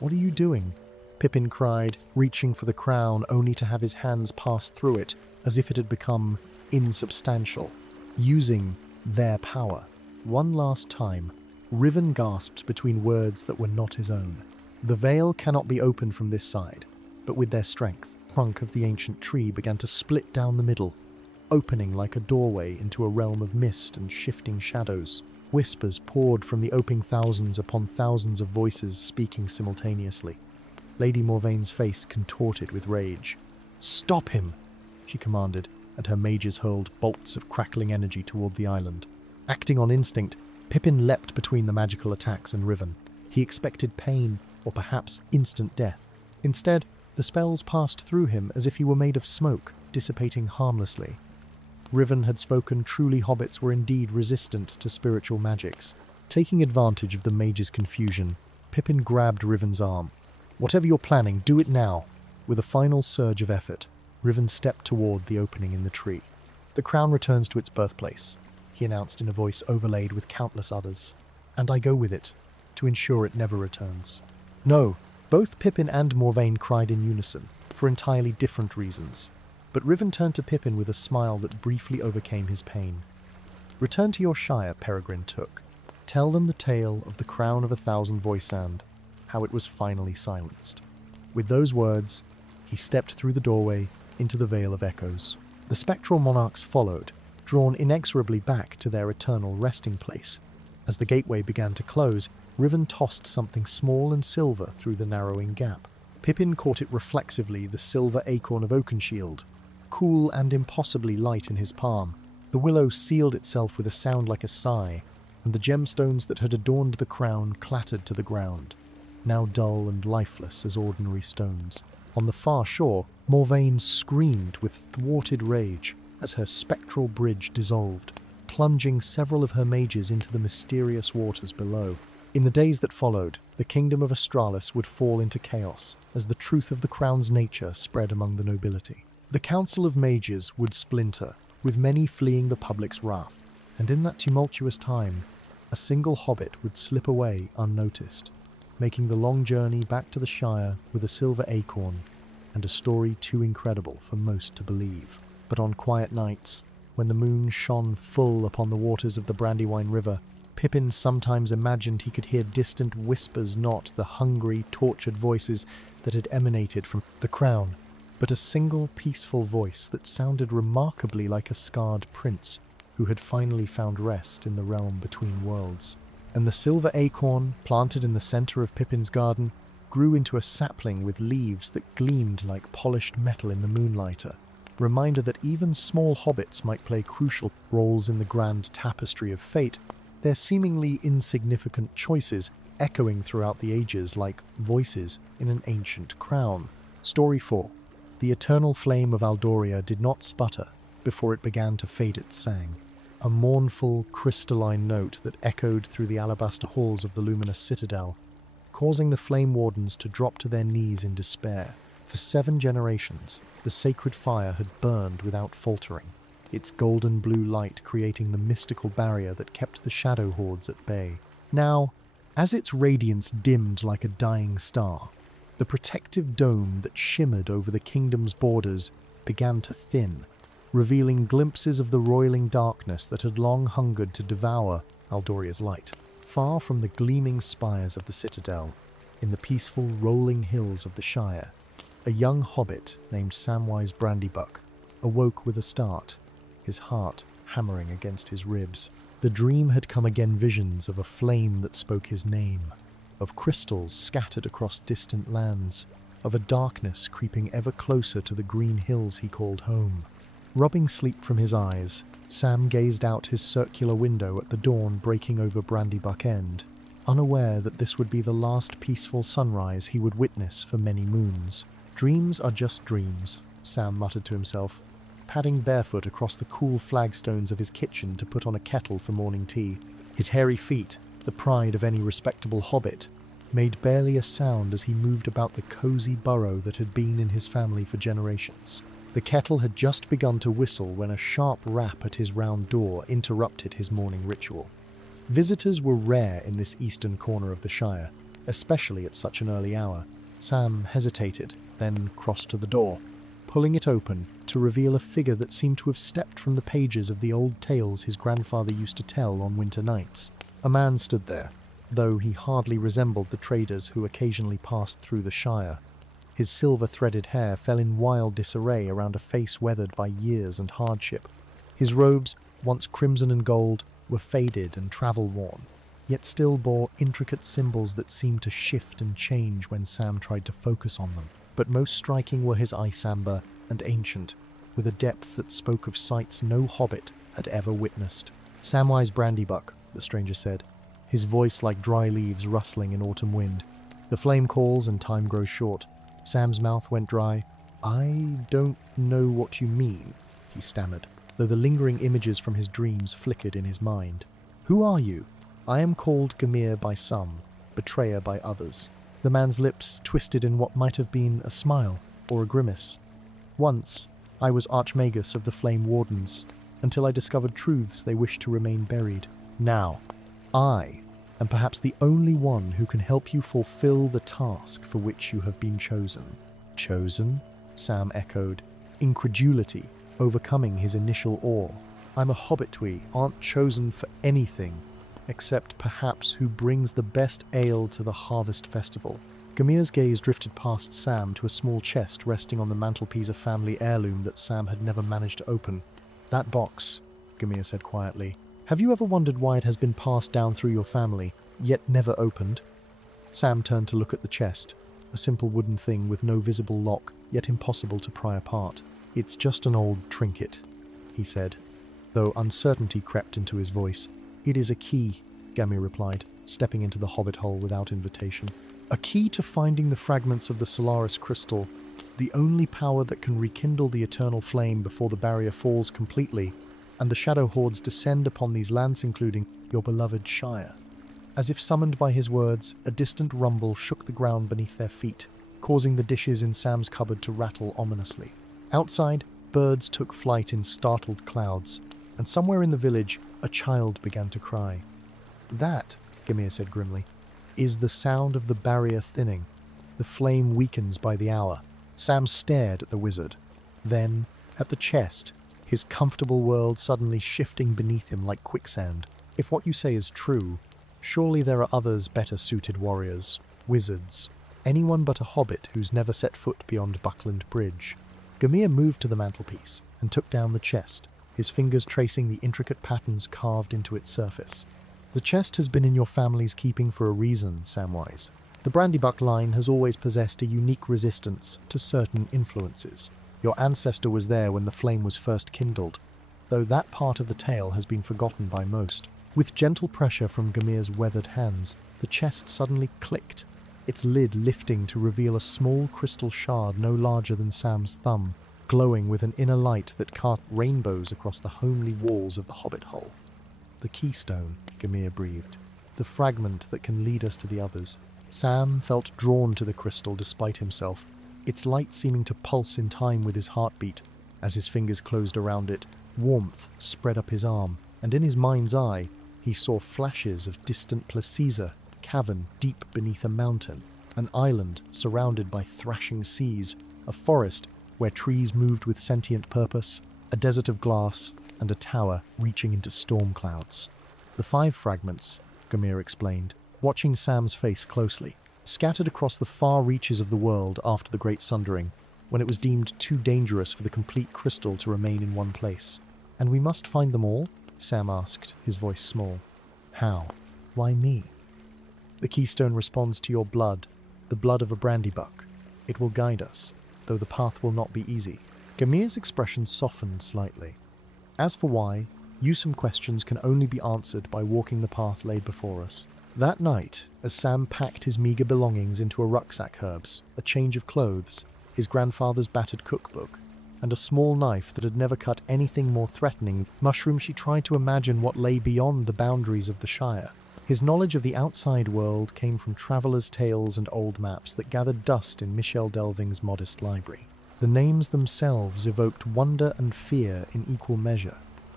"What are you doing?" Pippin cried, reaching for the crown only to have his hands pass through it as if it had become insubstantial, using their power. One last time, Riven gasped between words that were not his own. "The veil cannot be opened from this side," but with their strength, the trunk of the ancient tree began to split down the middle, opening like a doorway into a realm of mist and shifting shadows. Whispers poured from the opening thousands upon thousands of voices speaking simultaneously. Lady Morvaine's face contorted with rage. "Stop him!" she commanded, and her mages hurled bolts of crackling energy toward the island. Acting on instinct, Pippin leapt between the magical attacks and Riven. He expected pain, or perhaps instant death. Instead, the spells passed through him as if he were made of smoke, dissipating harmlessly. Riven had spoken. Truly, hobbits were indeed resistant to spiritual magics. Taking advantage of the mage's confusion, Pippin grabbed Riven's arm. "Whatever you're planning, do it now." With a final surge of effort, Riven stepped toward the opening in the tree. "The crown returns to its birthplace," he announced in a voice overlaid with countless others. "And I go with it, to ensure it never returns." "No," both Pippin and Morvaine cried in unison, for entirely different reasons. But Riven turned to Pippin with a smile that briefly overcame his pain. "Return to your Shire, Peregrine Took. Tell them the tale of the Crown of 1,000 Voicesand, how it was finally silenced." With those words, he stepped through the doorway into the Vale of Echoes. The spectral monarchs followed, drawn inexorably back to their eternal resting place. As the gateway began to close, Riven tossed something small and silver through the narrowing gap. Pippin caught it reflexively, the silver acorn of Oakenshield, cool and impossibly light in his palm. The willow sealed itself with a sound like a sigh, and the gemstones that had adorned the crown clattered to the ground, now dull and lifeless as ordinary stones. On the far shore, Morvaine screamed with thwarted rage as her spectral bridge dissolved, plunging several of her mages into the mysterious waters below. In the days that followed, the kingdom of Astralis would fall into chaos as the truth of the crown's nature spread among the nobility. The Council of Mages would splinter, with many fleeing the public's wrath, and in that tumultuous time, a single hobbit would slip away unnoticed, making the long journey back to the Shire with a silver acorn and a story too incredible for most to believe. But on quiet nights, when the moon shone full upon the waters of the Brandywine River, Pippin sometimes imagined he could hear distant whispers, not the hungry, tortured voices that had emanated from the crown, but a single peaceful voice that sounded remarkably like a scarred prince who had finally found rest in the realm between worlds. And the silver acorn, planted in the center of Pippin's garden, grew into a sapling with leaves that gleamed like polished metal in the moonlight, a reminder that even small hobbits might play crucial roles in the grand tapestry of fate, their seemingly insignificant choices echoing throughout the ages like voices in an ancient crown. Story 4. The eternal flame of Aldoria did not sputter before it began to fade its sang, a mournful, crystalline note that echoed through the alabaster halls of the luminous citadel, causing the flame wardens to drop to their knees in despair. For 7 generations, the sacred fire had burned without faltering, its golden blue light creating the mystical barrier that kept the shadow hordes at bay. Now, as its radiance dimmed like a dying star, the protective dome that shimmered over the kingdom's borders began to thin, revealing glimpses of the roiling darkness that had long hungered to devour Aldoria's light. Far from the gleaming spires of the citadel, in the peaceful rolling hills of the Shire, a young hobbit named Samwise Brandybuck awoke with a start, his heart hammering against his ribs. The dream had come again, visions of a flame that spoke his name, of crystals scattered across distant lands, of a darkness creeping ever closer to the green hills he called home. Rubbing sleep from his eyes, Sam gazed out his circular window at the dawn breaking over Brandybuck End, unaware that this would be the last peaceful sunrise he would witness for many moons. "Dreams are just dreams," Sam muttered to himself, padding barefoot across the cool flagstones of his kitchen to put on a kettle for morning tea. His hairy feet, the pride of any respectable hobbit, made barely a sound as he moved about the cozy burrow that had been in his family for generations. The kettle had just begun to whistle when a sharp rap at his round door interrupted his morning ritual. Visitors were rare in this eastern corner of the Shire, especially at such an early hour. Sam hesitated, then crossed to the door, pulling it open to reveal a figure that seemed to have stepped from the pages of the old tales his grandfather used to tell on winter nights. A man stood there, though he hardly resembled the traders who occasionally passed through the Shire. His silver-threaded hair fell in wild disarray around a face weathered by years and hardship. His robes, once crimson and gold, were faded and travel-worn, yet still bore intricate symbols that seemed to shift and change when Sam tried to focus on them. But most striking were his ice amber and ancient, with a depth that spoke of sights no hobbit had ever witnessed. "Samwise Brandybuck," the stranger said, his voice like dry leaves rustling in autumn wind. "The flame calls and time grows short." Sam's mouth went dry. "I don't know what you mean," he stammered, though the lingering images from his dreams flickered in his mind. "Who are you?" "I am called Gamir by some, betrayer by others." The man's lips twisted in what might have been a smile or a grimace. "Once, I was Archmagus of the Flame Wardens, until I discovered truths they wished to remain buried. Now, I am perhaps the only one who can help you fulfill the task for which you have been chosen." "Chosen?" Sam echoed, incredulity overcoming his initial awe. "I'm a hobbit. We aren't chosen for anything, except perhaps who brings the best ale to the harvest festival." Gamir's gaze drifted past Sam to a small chest resting on the mantelpiece, a family heirloom that Sam had never managed to open. "That box," Gamir said quietly. "Have you ever wondered why it has been passed down through your family, yet never opened?" Sam turned to look at the chest, a simple wooden thing with no visible lock, yet impossible to pry apart. "It's just an old trinket," he said, though uncertainty crept into his voice. "It is a key," Gamir replied, stepping into the hobbit hole without invitation. "A key to finding the fragments of the Solaris crystal, the only power that can rekindle the eternal flame before the barrier falls completely, and the shadow hordes descend upon these lands, including your beloved Shire." As if summoned by his words, a distant rumble shook the ground beneath their feet, causing the dishes in Sam's cupboard to rattle ominously. Outside, birds took flight in startled clouds, and somewhere in the village, a child began to cry. "That," Gamir said grimly, "is the sound of the barrier thinning. The flame weakens by the hour." Sam stared at the wizard, then at the chest, his comfortable world suddenly shifting beneath him like quicksand. "If what you say is true, surely there are others better suited warriors, wizards, anyone but a hobbit who's never set foot beyond Buckland Bridge." Gamir moved to the mantelpiece and took down the chest, his fingers tracing the intricate patterns carved into its surface. "The chest has been in your family's keeping for a reason, Samwise. The Brandybuck line has always possessed a unique resistance to certain influences. Your ancestor was there when the flame was first kindled, though that part of the tale has been forgotten by most." With gentle pressure from Gamir's weathered hands, the chest suddenly clicked, its lid lifting to reveal a small crystal shard no larger than Sam's thumb, glowing with an inner light that cast rainbows across the homely walls of the hobbit hole. "The keystone," Gamir breathed, "the fragment that can lead us to the others." Sam felt drawn to the crystal despite himself, its light seeming to pulse in time with his heartbeat. As his fingers closed around it, warmth spread up his arm, and in his mind's eye, he saw flashes of distant Placisa, cavern deep beneath a mountain, an island surrounded by thrashing seas, a forest where trees moved with sentient purpose, a desert of glass, and a tower reaching into storm clouds. "The 5 fragments," Gamir explained, watching Sam's face closely, "scattered across the far reaches of the world after the Great Sundering, when it was deemed too dangerous for the complete crystal to remain in one place." "And we must find them all?" Sam asked, his voice small. "How? Why me?" "The keystone responds to your blood, the blood of a Brandybuck. It will guide us, though the path will not be easy." Gamir's expression softened slightly. "As for why, you some questions can only be answered by walking the path laid before us." That night, as Sam packed his meager belongings into a rucksack, herbs, a change of clothes, his grandfather's battered cookbook, and a small knife that had never cut anything more threatening. Mushroom, she tried to imagine what lay beyond the boundaries of the Shire. His knowledge of the outside world came from travelers' tales and old maps that gathered dust in Michel Delving's modest library. The names themselves evoked wonder and fear in equal measure.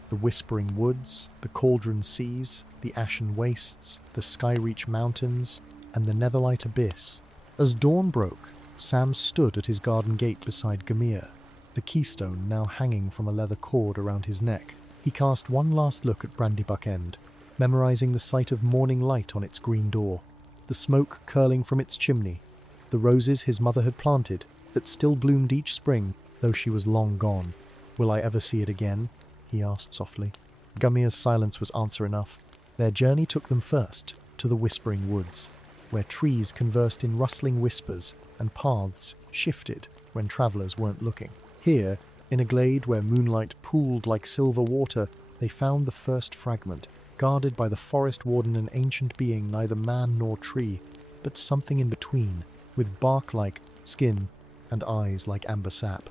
The Whispering Woods, the Cauldron Seas, the Ashen Wastes, the Skyreach Mountains, and the Netherlight Abyss. As dawn broke, Sam stood at his garden gate beside Gamir, the keystone now hanging from a leather cord around his neck. He cast one last look at Brandybuck End, memorizing the sight of morning light on its green door, the smoke curling from its chimney, the roses his mother had planted that still bloomed each spring, though she was long gone. "Will I ever see it again?" he asked softly. Gamir's silence was answer enough. Their journey took them first to the Whispering Woods, where trees conversed in rustling whispers and paths shifted when travellers weren't looking. Here, in a glade where moonlight pooled like silver water, they found the first fragment, guarded by the forest warden, an ancient being, neither man nor tree, but something in between, with bark like skin and eyes like amber sap.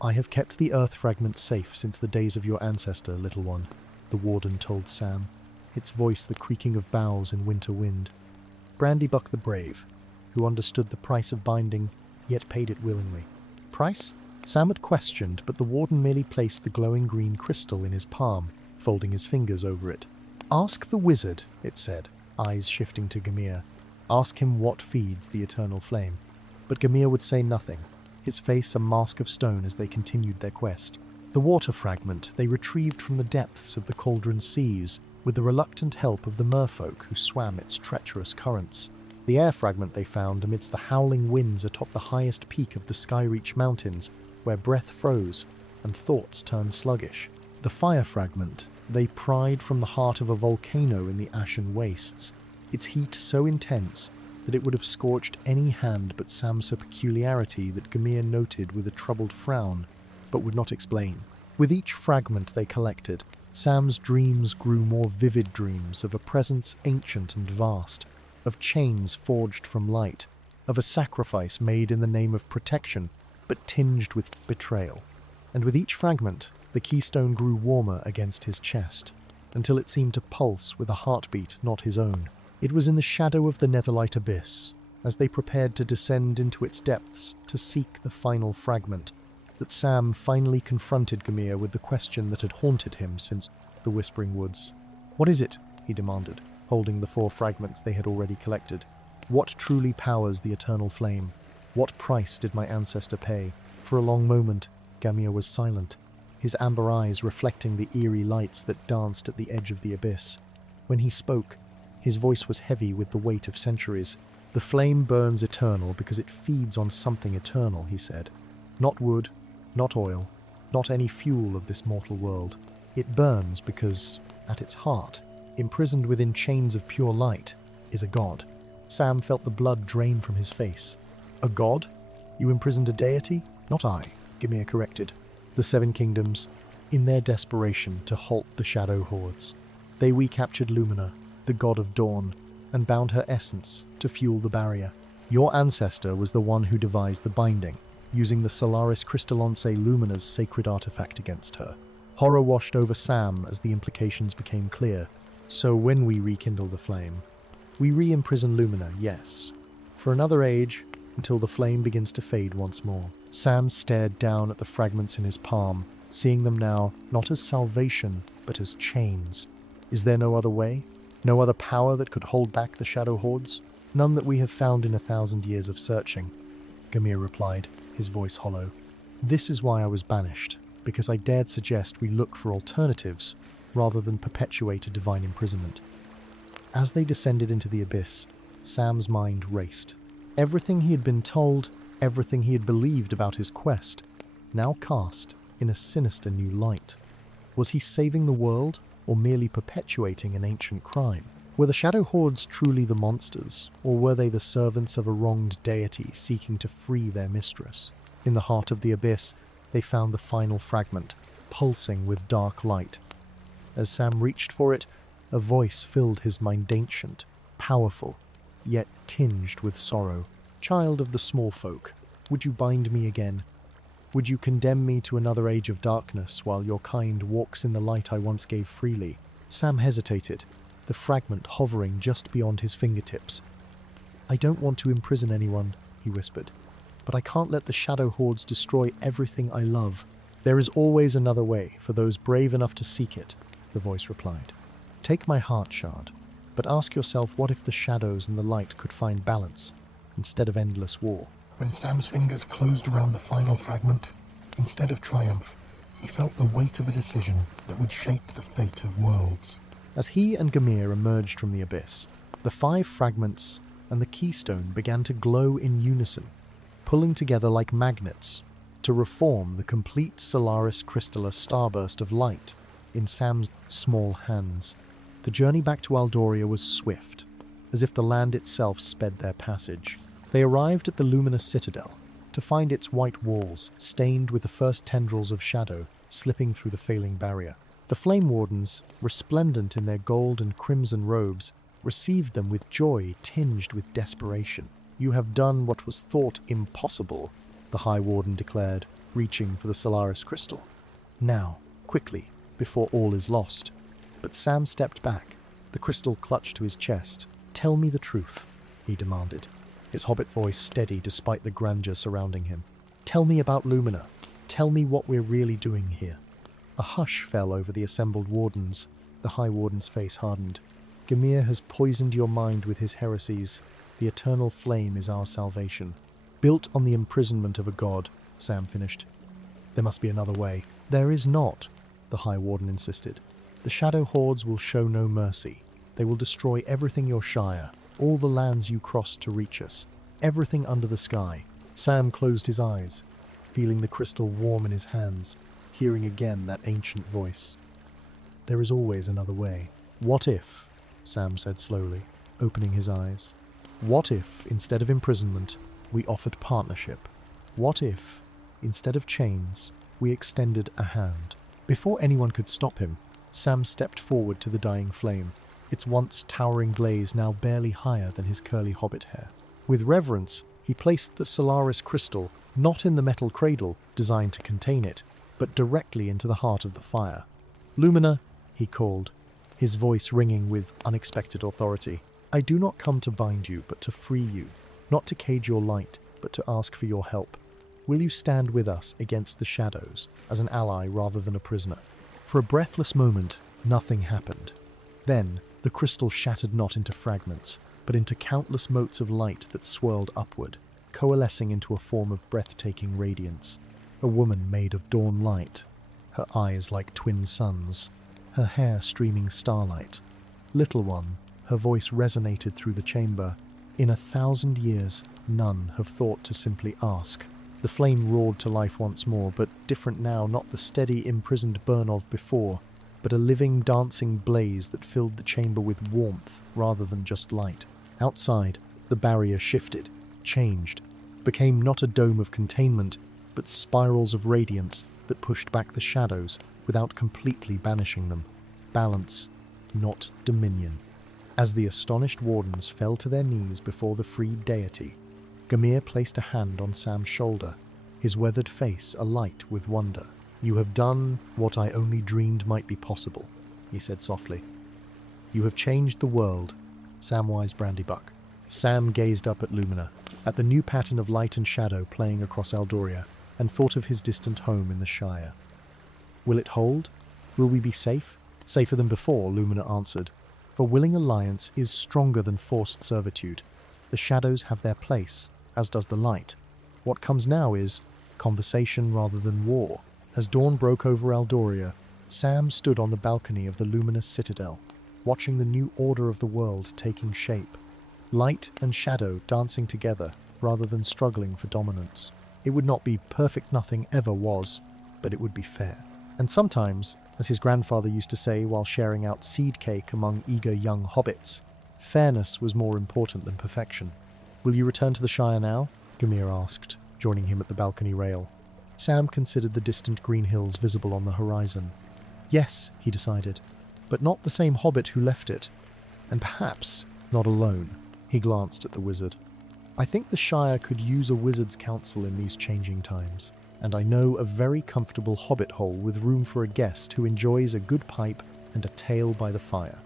"I have kept the earth fragment safe since the days of your ancestor, little one," the warden told Sam, its voice the creaking of boughs in winter wind. Brandybuck the brave, who understood the price of binding, yet paid it willingly. Price? Sam had questioned, but the warden merely placed the glowing green crystal in his palm, folding his fingers over it. "Ask the wizard," it said, eyes shifting to Gamir. "Ask him what feeds the eternal flame." But Gamir would say nothing, his face a mask of stone as they continued their quest. The water fragment they retrieved from the depths of the Cauldron Seas, with the reluctant help of the merfolk who swam its treacherous currents. The air fragment they found amidst the howling winds atop the highest peak of the Skyreach Mountains, where breath froze and thoughts turned sluggish. The fire fragment they pried from the heart of a volcano in the Ashen Wastes, its heat so intense that it would have scorched any hand but Sam's, a peculiarity that Gamir noted with a troubled frown, but would not explain. With each fragment they collected, Sam's dreams grew more vivid dreams of a presence ancient and vast, of chains forged from light, of a sacrifice made in the name of protection, but tinged with betrayal. And with each fragment, the keystone grew warmer against his chest, until it seemed to pulse with a heartbeat not his own. It was in the shadow of the Netherlight Abyss, as they prepared to descend into its depths to seek the final fragment, that Sam finally confronted Gamir with the question that had haunted him since the Whispering Woods. "What is it?" he demanded, holding the 4 fragments they had already collected. "What truly powers the eternal flame? What price did my ancestor pay?" For a long moment, Gamir was silent, his amber eyes reflecting the eerie lights that danced at the edge of the abyss. When he spoke, his voice was heavy with the weight of centuries. "The flame burns eternal because it feeds on something eternal," he said. "Not wood, not oil, not any fuel of this mortal world. It burns because, at its heart, imprisoned within chains of pure light, is a god." Sam felt the blood drain from his face. "A god? You imprisoned a deity?" "Not I," Gamir corrected. "The 7 kingdoms, in their desperation to halt the shadow hordes. They recaptured Lumina, the god of dawn, and bound her essence to fuel the barrier. Your ancestor was the one who devised the binding, using the Solaris Crystallonce Lumina's sacred artifact against her." Horror washed over Sam as the implications became clear. "So when we rekindle the flame, we re-imprison Lumina, yes. For another age, until the flame begins to fade once more." Sam stared down at the fragments in his palm, seeing them now not as salvation, but as chains. "Is there no other way? No other power that could hold back the shadow hordes?" "None that we have found in 1,000 years of searching," Gamir replied, his voice hollow. "This is why I was banished, because I dared suggest we look for alternatives rather than perpetuate a divine imprisonment." As they descended into the abyss, Sam's mind raced. Everything he had been told, everything he had believed about his quest, now cast in a sinister new light. Was he saving the world, or merely perpetuating an ancient crime? Were the shadow hordes truly the monsters, or were they the servants of a wronged deity seeking to free their mistress? In the heart of the abyss, they found the final fragment, pulsing with dark light. As Sam reached for it, a voice filled his mind, ancient, powerful, yet tinged with sorrow. "Child of the small folk, would you bind me again? Would you condemn me to another age of darkness while your kind walks in the light I once gave freely? Sam hesitated, the fragment hovering just beyond his fingertips. I don't want to imprison anyone, he whispered, but I can't let the shadow hordes destroy everything I love. There is always another way for those brave enough to seek it, the voice replied. Take my heart shard, but ask yourself what if the shadows and the light could find balance instead of endless war. When Sam's fingers closed around the final fragment, instead of triumph, he felt the weight of a decision that would shape the fate of worlds. As he and Gamir emerged from the abyss, the 5 fragments and the keystone began to glow in unison, pulling together like magnets to reform the complete Solaris Crystallar starburst of light in Sam's small hands. The journey back to Aldoria was swift, as if the land itself sped their passage. They arrived at the luminous citadel, to find its white walls stained with the first tendrils of shadow slipping through the failing barrier. The flame wardens, resplendent in their gold and crimson robes, received them with joy tinged with desperation. You have done what was thought impossible, the High Warden declared, reaching for the Solaris crystal. Now, quickly, before all is lost. But Sam stepped back, the crystal clutched to his chest. Tell me the truth, he demanded, his hobbit voice steady despite the grandeur surrounding him. Tell me about Lumina. Tell me what we're really doing here. A hush fell over the assembled wardens. The High Warden's face hardened. Gamir has poisoned your mind with his heresies. The eternal flame is our salvation. Built on the imprisonment of a god, Sam finished. There must be another way. There is not, the High Warden insisted. The shadow hordes will show no mercy. They will destroy everything your Shire, all the lands you crossed to reach us, everything under the sky. Sam closed his eyes, feeling the crystal warm in his hands, hearing again that ancient voice. There is always another way. What if, Sam said slowly, opening his eyes, what if, instead of imprisonment, we offered partnership? What if, instead of chains, we extended a hand? Before anyone could stop him, Sam stepped forward to the dying flame, its once towering blaze now barely higher than his curly hobbit hair. With reverence, he placed the Solaris crystal not in the metal cradle designed to contain it, but directly into the heart of the fire. Lumina, he called, his voice ringing with unexpected authority. I do not come to bind you, but to free you, not to cage your light, but to ask for your help. Will you stand with us against the shadows, as an ally rather than a prisoner? For a breathless moment, nothing happened. Then, the crystal shattered not into fragments, but into countless motes of light that swirled upward, coalescing into a form of breathtaking radiance. A woman made of dawn light, her eyes like twin suns, her hair streaming starlight. Little one, her voice resonated through the chamber. In 1,000 years, none have thought to simply ask. The flame roared to life once more, but different now, not the steady, imprisoned burn of before, but a living, dancing blaze that filled the chamber with warmth rather than just light. Outside, the barrier shifted, changed, became not a dome of containment, but spirals of radiance that pushed back the shadows without completely banishing them. Balance, not dominion. As the astonished wardens fell to their knees before the freed deity, Gamir placed a hand on Sam's shoulder, his weathered face alight with wonder. You have done what I only dreamed might be possible, he said softly. You have changed the world, Samwise Brandybuck. Sam gazed up at Lumina, at the new pattern of light and shadow playing across Aldoria, and thought of his distant home in the Shire. Will it hold? Will we be safe? Safer than before, Lumina answered. For willing alliance is stronger than forced servitude. The shadows have their place, as does the light. What comes now is conversation rather than war. As dawn broke over Aldoria, Sam stood on the balcony of the luminous citadel, watching the new order of the world taking shape. Light and shadow dancing together rather than struggling for dominance. It would not be perfect, nothing ever was, but it would be fair. And sometimes, as his grandfather used to say while sharing out seed cake among eager young hobbits, fairness was more important than perfection. Will you return to the Shire now? Gamir asked, joining him at the balcony rail. Sam considered the distant green hills visible on the horizon. Yes, he decided, but not the same hobbit who left it. And perhaps not alone. He glanced at the wizard. I think the Shire could use a wizard's counsel in these changing times. and I know a very comfortable hobbit hole with room for a guest who enjoys a good pipe and a tale by the fire."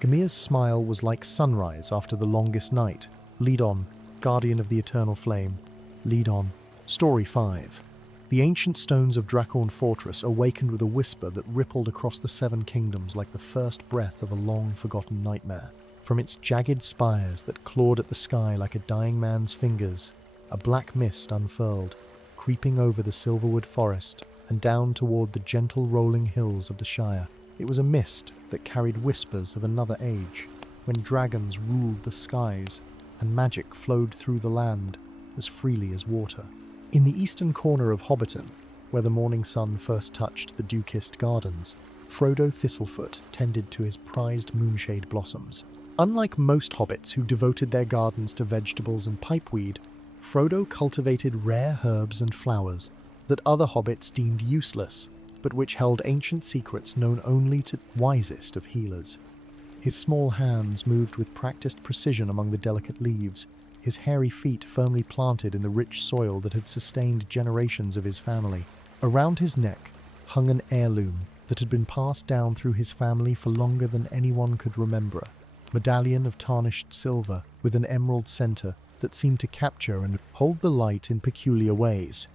Gamir's smile was like sunrise after the longest night. Lead on, guardian of the eternal flame. Lead on. Story 5. The ancient stones of Dracorn Fortress awakened with a whisper that rippled across the seven kingdoms like the first breath of a long-forgotten nightmare. From its jagged spires that clawed at the sky like a dying man's fingers, a black mist unfurled, creeping over the Silverwood Forest and down toward the gentle rolling hills of the Shire. It was a mist that carried whispers of another age, when dragons ruled the skies and magic flowed through the land as freely as water. In the eastern corner of Hobbiton, where the morning sun first touched the dew-kissed gardens, Frodo Thistlefoot tended to his prized moonshade blossoms. Unlike most hobbits who devoted their gardens to vegetables and pipeweed, Frodo cultivated rare herbs and flowers that other hobbits deemed useless, but which held ancient secrets known only to the wisest of healers. His small hands moved with practiced precision among the delicate leaves, his hairy feet firmly planted in the rich soil that had sustained generations of his family. Around his neck hung an heirloom that had been passed down through his family for longer than anyone could remember. Medallion of tarnished silver with an emerald center that seemed to capture and hold the light in peculiar ways.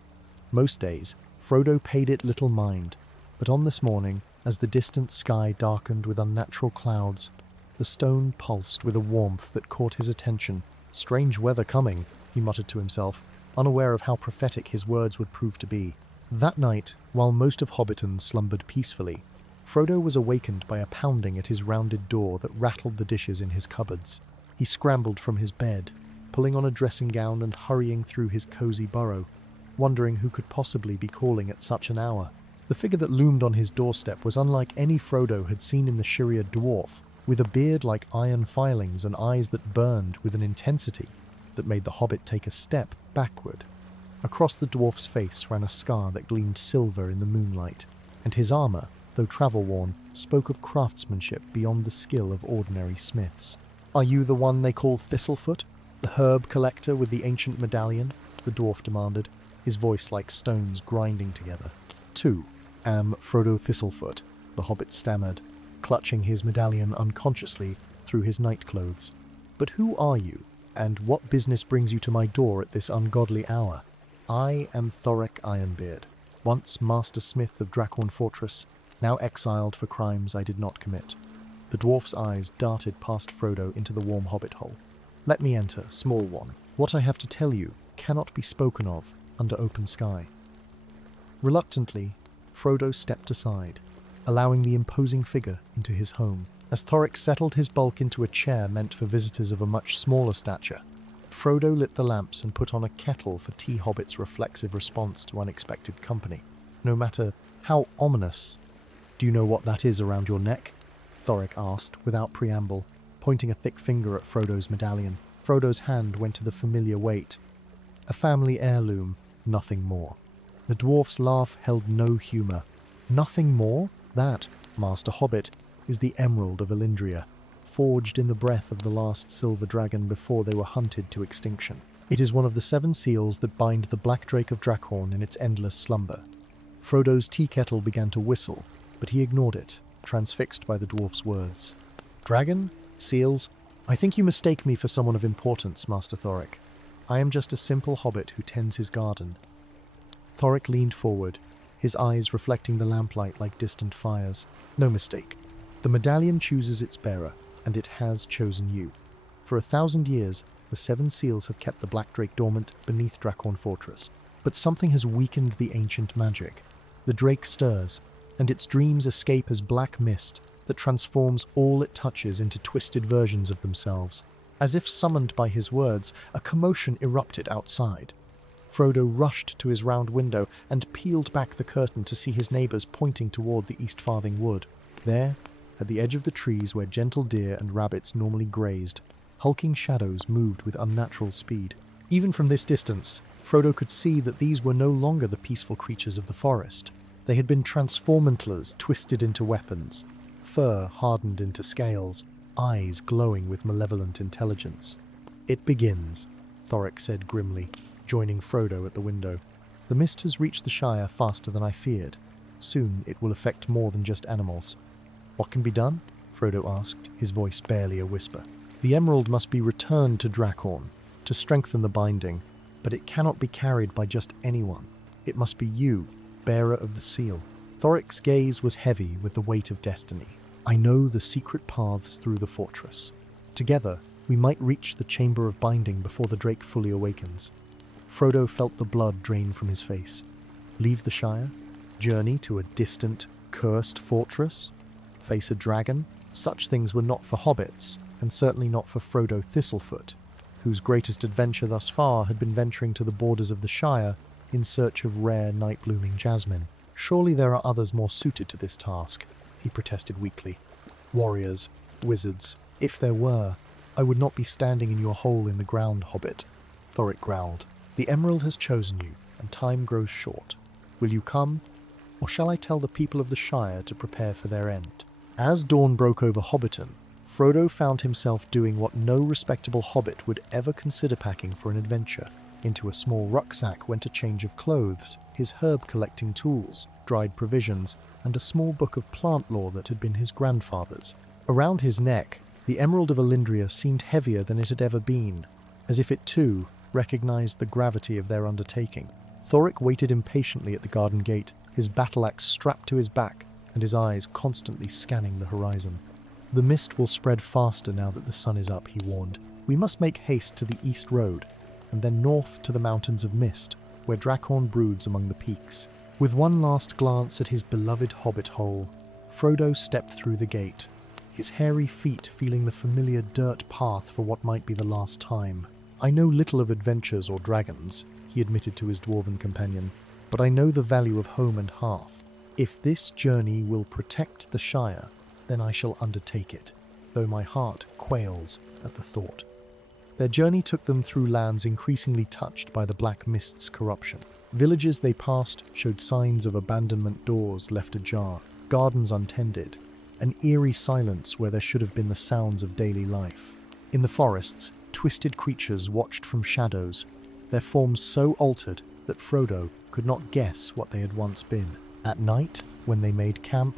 Most days, Frodo paid it little mind, but on this morning, as the distant sky darkened with unnatural clouds, the stone pulsed with a warmth that caught his attention. "Strange weather coming," he muttered to himself, unaware of how prophetic his words would prove to be. That night, while most of Hobbiton slumbered peacefully, Frodo was awakened by a pounding at his rounded door that rattled the dishes in his cupboards. He scrambled from his bed, pulling on a dressing gown and hurrying through his cozy burrow, wondering who could possibly be calling at such an hour. The figure that loomed on his doorstep was unlike any Frodo had seen in the Shire dwarf, with a beard like iron filings and eyes that burned with an intensity that made the hobbit take a step backward. Across the dwarf's face ran a scar that gleamed silver in the moonlight, and his armor, though travel-worn, spoke of craftsmanship beyond the skill of ordinary smiths. "Are you the one they call Thistlefoot? The herb collector with the ancient medallion?" the dwarf demanded, his voice like stones grinding together. "Two, am Frodo Thistlefoot," the hobbit stammered, clutching his medallion unconsciously through his nightclothes. "But who are you, and what business brings you to my door at this ungodly hour?" "I am Thoric Ironbeard, once master smith of Dracorn Fortress, now exiled for crimes I did not commit." The dwarf's eyes darted past Frodo into the warm hobbit hole. "Let me enter, small one. What I have to tell you cannot be spoken of under open sky." Reluctantly, Frodo stepped aside, allowing the imposing figure into his home. As Thoric settled his bulk into a chair meant for visitors of a much smaller stature, Frodo lit the lamps and put on a kettle for Tea Hobbit's reflexive response to unexpected company. No matter how ominous. "Do you know what that is around your neck?" Thoric asked, without preamble, pointing a thick finger at Frodo's medallion. Frodo's hand went to the familiar weight. "A family heirloom, nothing more." The dwarf's laugh held no humour. "Nothing more? That, Master Hobbit, is the Emerald of Elindria, forged in the breath of the last silver dragon before they were hunted to extinction. It is one of the 7 seals that bind the Black Drake of Dracorn in its endless slumber." Frodo's tea kettle began to whistle, but he ignored it, transfixed by the dwarf's words. "Dragon? Seals? I think you mistake me for someone of importance, Master Thoric. I am just a simple hobbit who tends his garden." Thoric leaned forward, his eyes reflecting the lamplight like distant fires. "No mistake. The medallion chooses its bearer, and it has chosen you. For 1,000 years, the 7 seals have kept the Black Drake dormant beneath Dracorn Fortress. But something has weakened the ancient magic. The drake stirs, and its dreams escape as black mist that transforms all it touches into twisted versions of themselves. As if summoned by his words, a commotion erupted outside. Frodo rushed to his round window and peeled back the curtain to see his neighbours pointing toward the East Farthing Wood. There, at the edge of the trees where gentle deer and rabbits normally grazed, hulking shadows moved with unnatural speed. Even from this distance, Frodo could see that these were no longer the peaceful creatures of the forest. They had been transformantlers twisted into weapons, fur hardened into scales, eyes glowing with malevolent intelligence. "It begins," Thoric said grimly, joining Frodo at the window. The mist has reached the Shire faster than I feared. Soon it will affect more than just animals. What can be done? Frodo asked, his voice barely a whisper. The emerald must be returned to Drakhorn to strengthen the binding, but it cannot be carried by just anyone. It must be you, bearer of the seal. Thoric's gaze was heavy with the weight of destiny. I know the secret paths through the fortress. Together, we might reach the Chamber of Binding before the Drake fully awakens. Frodo felt the blood drain from his face. Leave the Shire? Journey to a distant, cursed fortress? Face a dragon? Such things were not for hobbits, and certainly not for Frodo Thistlefoot, whose greatest adventure thus far had been venturing to the borders of the Shire in search of rare night-blooming jasmine. Surely there are others more suited to this task, he protested weakly. Warriors, wizards. If there were, I would not be standing in your hole in the ground, Hobbit. Thoric growled. The Emerald has chosen you, and time grows short. Will you come, or shall I tell the people of the Shire to prepare for their end? As dawn broke over Hobbiton, Frodo found himself doing what no respectable hobbit would ever consider packing for an adventure. Into a small rucksack went a change of clothes, his herb-collecting tools, dried provisions, and a small book of plant lore that had been his grandfather's. Around his neck, the Emerald of Elendria seemed heavier than it had ever been, as if it too recognized the gravity of their undertaking. Thoric waited impatiently at the garden gate, his battle-axe strapped to his back and his eyes constantly scanning the horizon. The mist will spread faster now that the sun is up, he warned. We must make haste to the east road, and then north to the Mountains of Mist, where Drakhorn broods among the peaks. With one last glance at his beloved hobbit hole, Frodo stepped through the gate, his hairy feet feeling the familiar dirt path for what might be the last time. I know little of adventures or dragons, he admitted to his dwarven companion, but I know the value of home and hearth. If this journey will protect the Shire, then I shall undertake it, though my heart quails at the thought. Their journey took them through lands increasingly touched by the Black Mist's corruption. Villages they passed showed signs of abandonment, doors left ajar, gardens untended, an eerie silence where there should have been the sounds of daily life. In the forests, twisted creatures watched from shadows, their forms so altered that Frodo could not guess what they had once been. At night, when they made camp,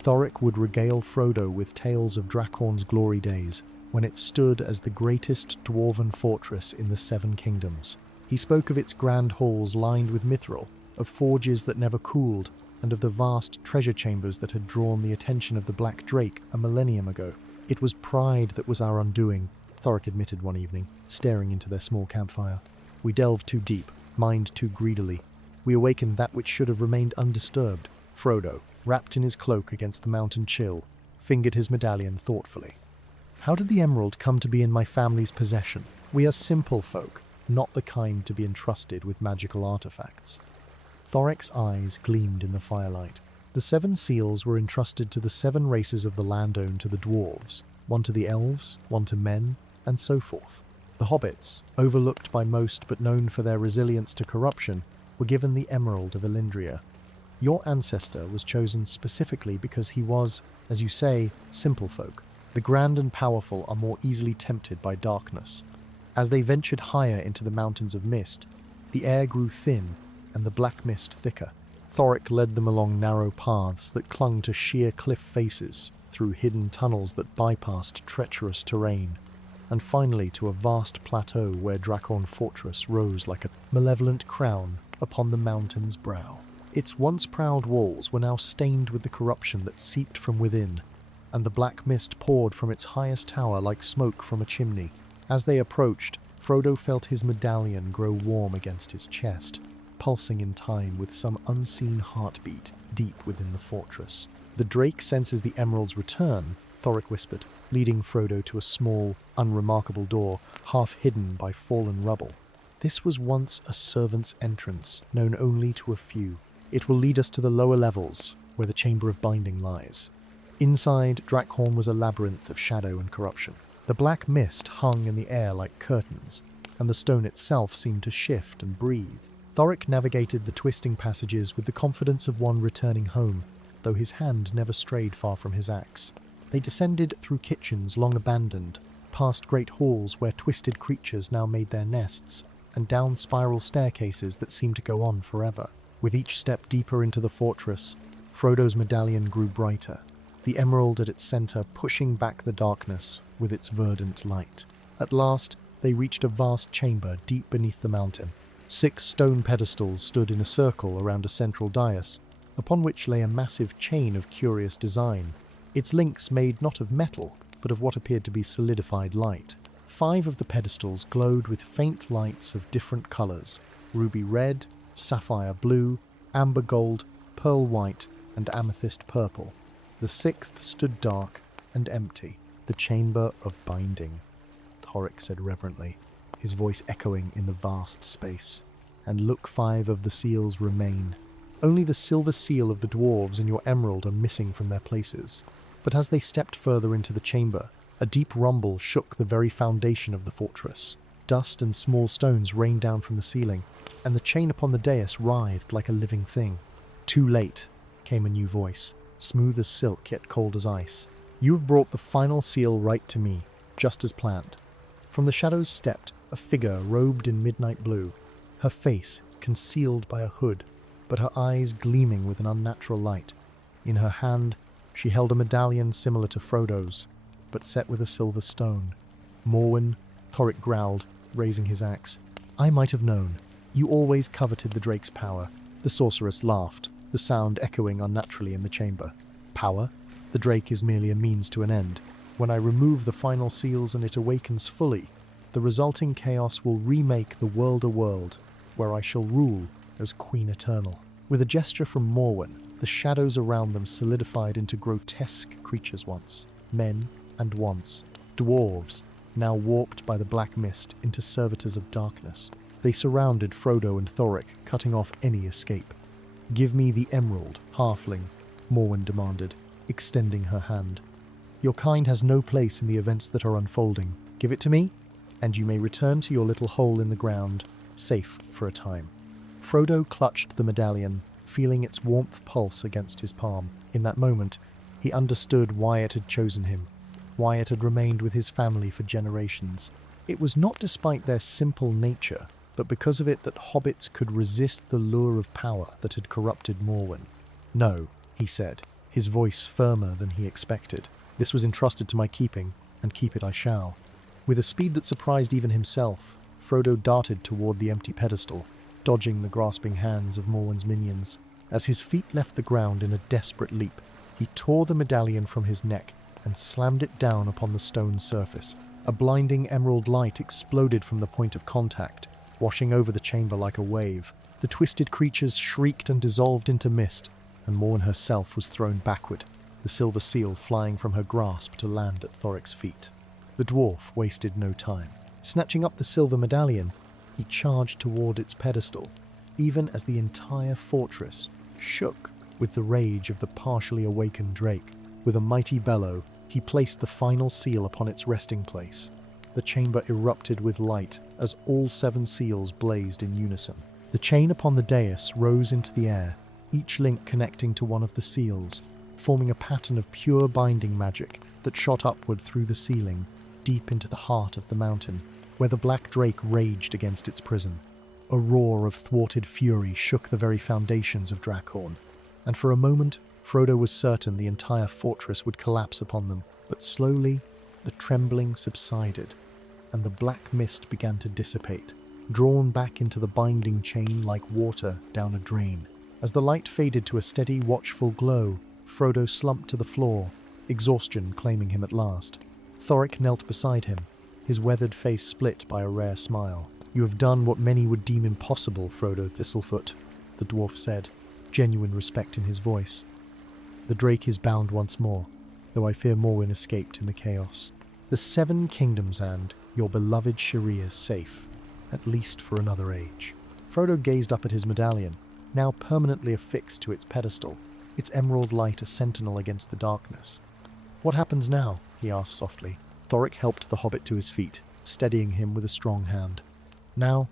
Thoric would regale Frodo with tales of Drakhorn's glory days, when it stood as the greatest dwarven fortress in the Seven Kingdoms. He spoke of its grand halls lined with mithril, of forges that never cooled, and of the vast treasure chambers that had drawn the attention of the Black Drake a millennium ago. It was pride that was our undoing, Thoric admitted one evening, staring into their small campfire. We delved too deep, mined too greedily. We awakened that which should have remained undisturbed. Frodo, wrapped in his cloak against the mountain chill, fingered his medallion thoughtfully. How did the emerald come to be in my family's possession? We are simple folk, not the kind to be entrusted with magical artifacts. Thoric's eyes gleamed in the firelight. The 7 seals were entrusted to the 7 races of the land-owned to the dwarves, one to the elves, one to men, and so forth. The hobbits, overlooked by most but known for their resilience to corruption, were given the Emerald of Elendria. Your ancestor was chosen specifically because he was, as you say, simple folk. The grand and powerful are more easily tempted by darkness. As they ventured higher into the Mountains of Mist, the air grew thin and the black mist thicker. Thoric led them along narrow paths that clung to sheer cliff faces, through hidden tunnels that bypassed treacherous terrain, and finally to a vast plateau where Drakhorn Fortress rose like a malevolent crown upon the mountain's brow. Its once proud walls were now stained with the corruption that seeped from within, and the black mist poured from its highest tower like smoke from a chimney. As they approached, Frodo felt his medallion grow warm against his chest, pulsing in time with some unseen heartbeat deep within the fortress. The Drake senses the emerald's return, Thoric whispered, leading Frodo to a small, unremarkable door, half hidden by fallen rubble. This was once a servant's entrance, known only to a few. It will lead us to the lower levels, where the Chamber of Binding lies. Inside, Drakhorn was a labyrinth of shadow and corruption. The black mist hung in the air like curtains, and the stone itself seemed to shift and breathe. Thoric navigated the twisting passages with the confidence of one returning home, though his hand never strayed far from his axe. They descended through kitchens long abandoned, past great halls where twisted creatures now made their nests, and down spiral staircases that seemed to go on forever. With each step deeper into the fortress, Frodo's medallion grew brighter, the emerald at its center pushing back the darkness with its verdant light. At last, they reached a vast chamber deep beneath the mountain. 6 stone pedestals stood in a circle around a central dais, upon which lay a massive chain of curious design, its links made not of metal, but of what appeared to be solidified light. 5 of the pedestals glowed with faint lights of different colors: ruby red, sapphire blue, amber gold, pearl white, and amethyst purple. The 6th stood dark and empty, the chamber of binding, Thoric said reverently, his voice echoing in the vast space. And look, 5 of the seals remain. Only the silver seal of the dwarves and your emerald are missing from their places. But as they stepped further into the chamber, a deep rumble shook the very foundation of the fortress. Dust and small stones rained down from the ceiling, and the chain upon the dais writhed like a living thing. Too late, came a new voice, smooth as silk yet cold as ice. You have brought the final seal right to me, just as planned. From the shadows stepped a figure robed in midnight blue, her face concealed by a hood, but her eyes gleaming with an unnatural light. In her hand, she held a medallion similar to Frodo's, but set with a silver stone. Morwen, Thoric growled, raising his axe. I might have known. You always coveted the drake's power. The sorceress laughed, the sound echoing unnaturally in the chamber. Power? The drake is merely a means to an end. When I remove the final seals and it awakens fully, the resulting chaos will remake the world a world, where I shall rule as Queen Eternal. With a gesture from Morwen, the shadows around them solidified into grotesque creatures once, men and once, dwarves, now warped by the black mist into servitors of darkness. They surrounded Frodo and Thoric, cutting off any escape. Give me the emerald, halfling, Morwen demanded, extending her hand. Your kind has no place in the events that are unfolding. Give it to me, and you may return to your little hole in the ground, safe for a time. Frodo clutched the medallion, feeling its warmth pulse against his palm. In that moment, he understood why it had chosen him, why it had remained with his family for generations. It was not despite their simple nature, but because of it that hobbits could resist the lure of power that had corrupted Morwen. No, he said, his voice firmer than he expected. This was entrusted to my keeping, and keep it I shall. With a speed that surprised even himself, Frodo darted toward the empty pedestal, dodging the grasping hands of Morwen's minions. As his feet left the ground in a desperate leap, he tore the medallion from his neck and slammed it down upon the stone surface. A blinding emerald light exploded from the point of contact, washing over the chamber like a wave. The twisted creatures shrieked and dissolved into mist, and Morwen herself was thrown backward, the silver seal flying from her grasp to land at Thoric's feet. The dwarf wasted no time. Snatching up the silver medallion, he charged toward its pedestal, even as the entire fortress shook with the rage of the partially awakened drake. With a mighty bellow, he placed the final seal upon its resting place. The chamber erupted with light as all 7 seals blazed in unison. The chain upon the dais rose into the air, each link connecting to one of the seals, forming a pattern of pure binding magic that shot upward through the ceiling, deep into the heart of the mountain, where the black drake raged against its prison. A roar of thwarted fury shook the very foundations of Drakhorn, and for a moment Frodo was certain the entire fortress would collapse upon them. But slowly the trembling subsided, and the black mist began to dissipate, drawn back into the binding chain like water down a drain. As the light faded to a steady, watchful glow, Frodo slumped to the floor, exhaustion claiming him at last. Thoric knelt beside him, his weathered face split by a rare smile. You have done what many would deem impossible, Frodo Thistlefoot, the dwarf said, genuine respect in his voice. The drake is bound once more, though I fear Morwen escaped in the chaos. The 7 kingdoms and your beloved Shire is safe, at least for another age. Frodo gazed up at his medallion, now permanently affixed to its pedestal, its emerald light a sentinel against the darkness. What happens now? He asked softly. Thoric helped the hobbit to his feet, steadying him with a strong hand. Now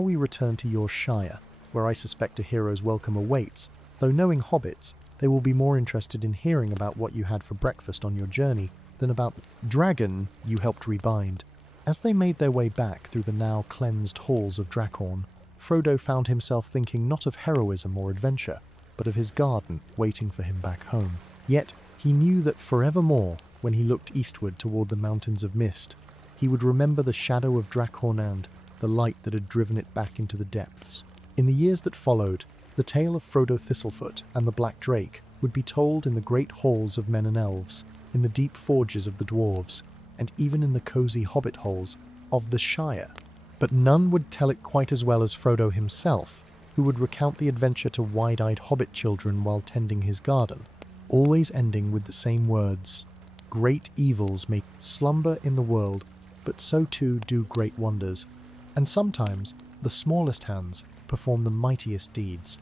we return to your Shire, where I suspect a hero's welcome awaits, though knowing hobbits, they will be more interested in hearing about what you had for breakfast on your journey than about the dragon you helped rebind. As they made their way back through the now cleansed halls of Drakhorn, Frodo found himself thinking not of heroism or adventure, but of his garden waiting for him back home. Yet he knew that forevermore, when he looked eastward toward the mountains of mist, he would remember the shadow of Drakhorn and the light that had driven it back into the depths. In the years that followed, the tale of Frodo Thistlefoot and the Black Drake would be told in the great halls of men and elves, in the deep forges of the dwarves, and even in the cosy hobbit holes of the Shire. But none would tell it quite as well as Frodo himself, who would recount the adventure to wide-eyed hobbit children while tending his garden, always ending with the same words: "Great evils may slumber in the world, but so too do great wonders, and sometimes the smallest hands perform the mightiest deeds."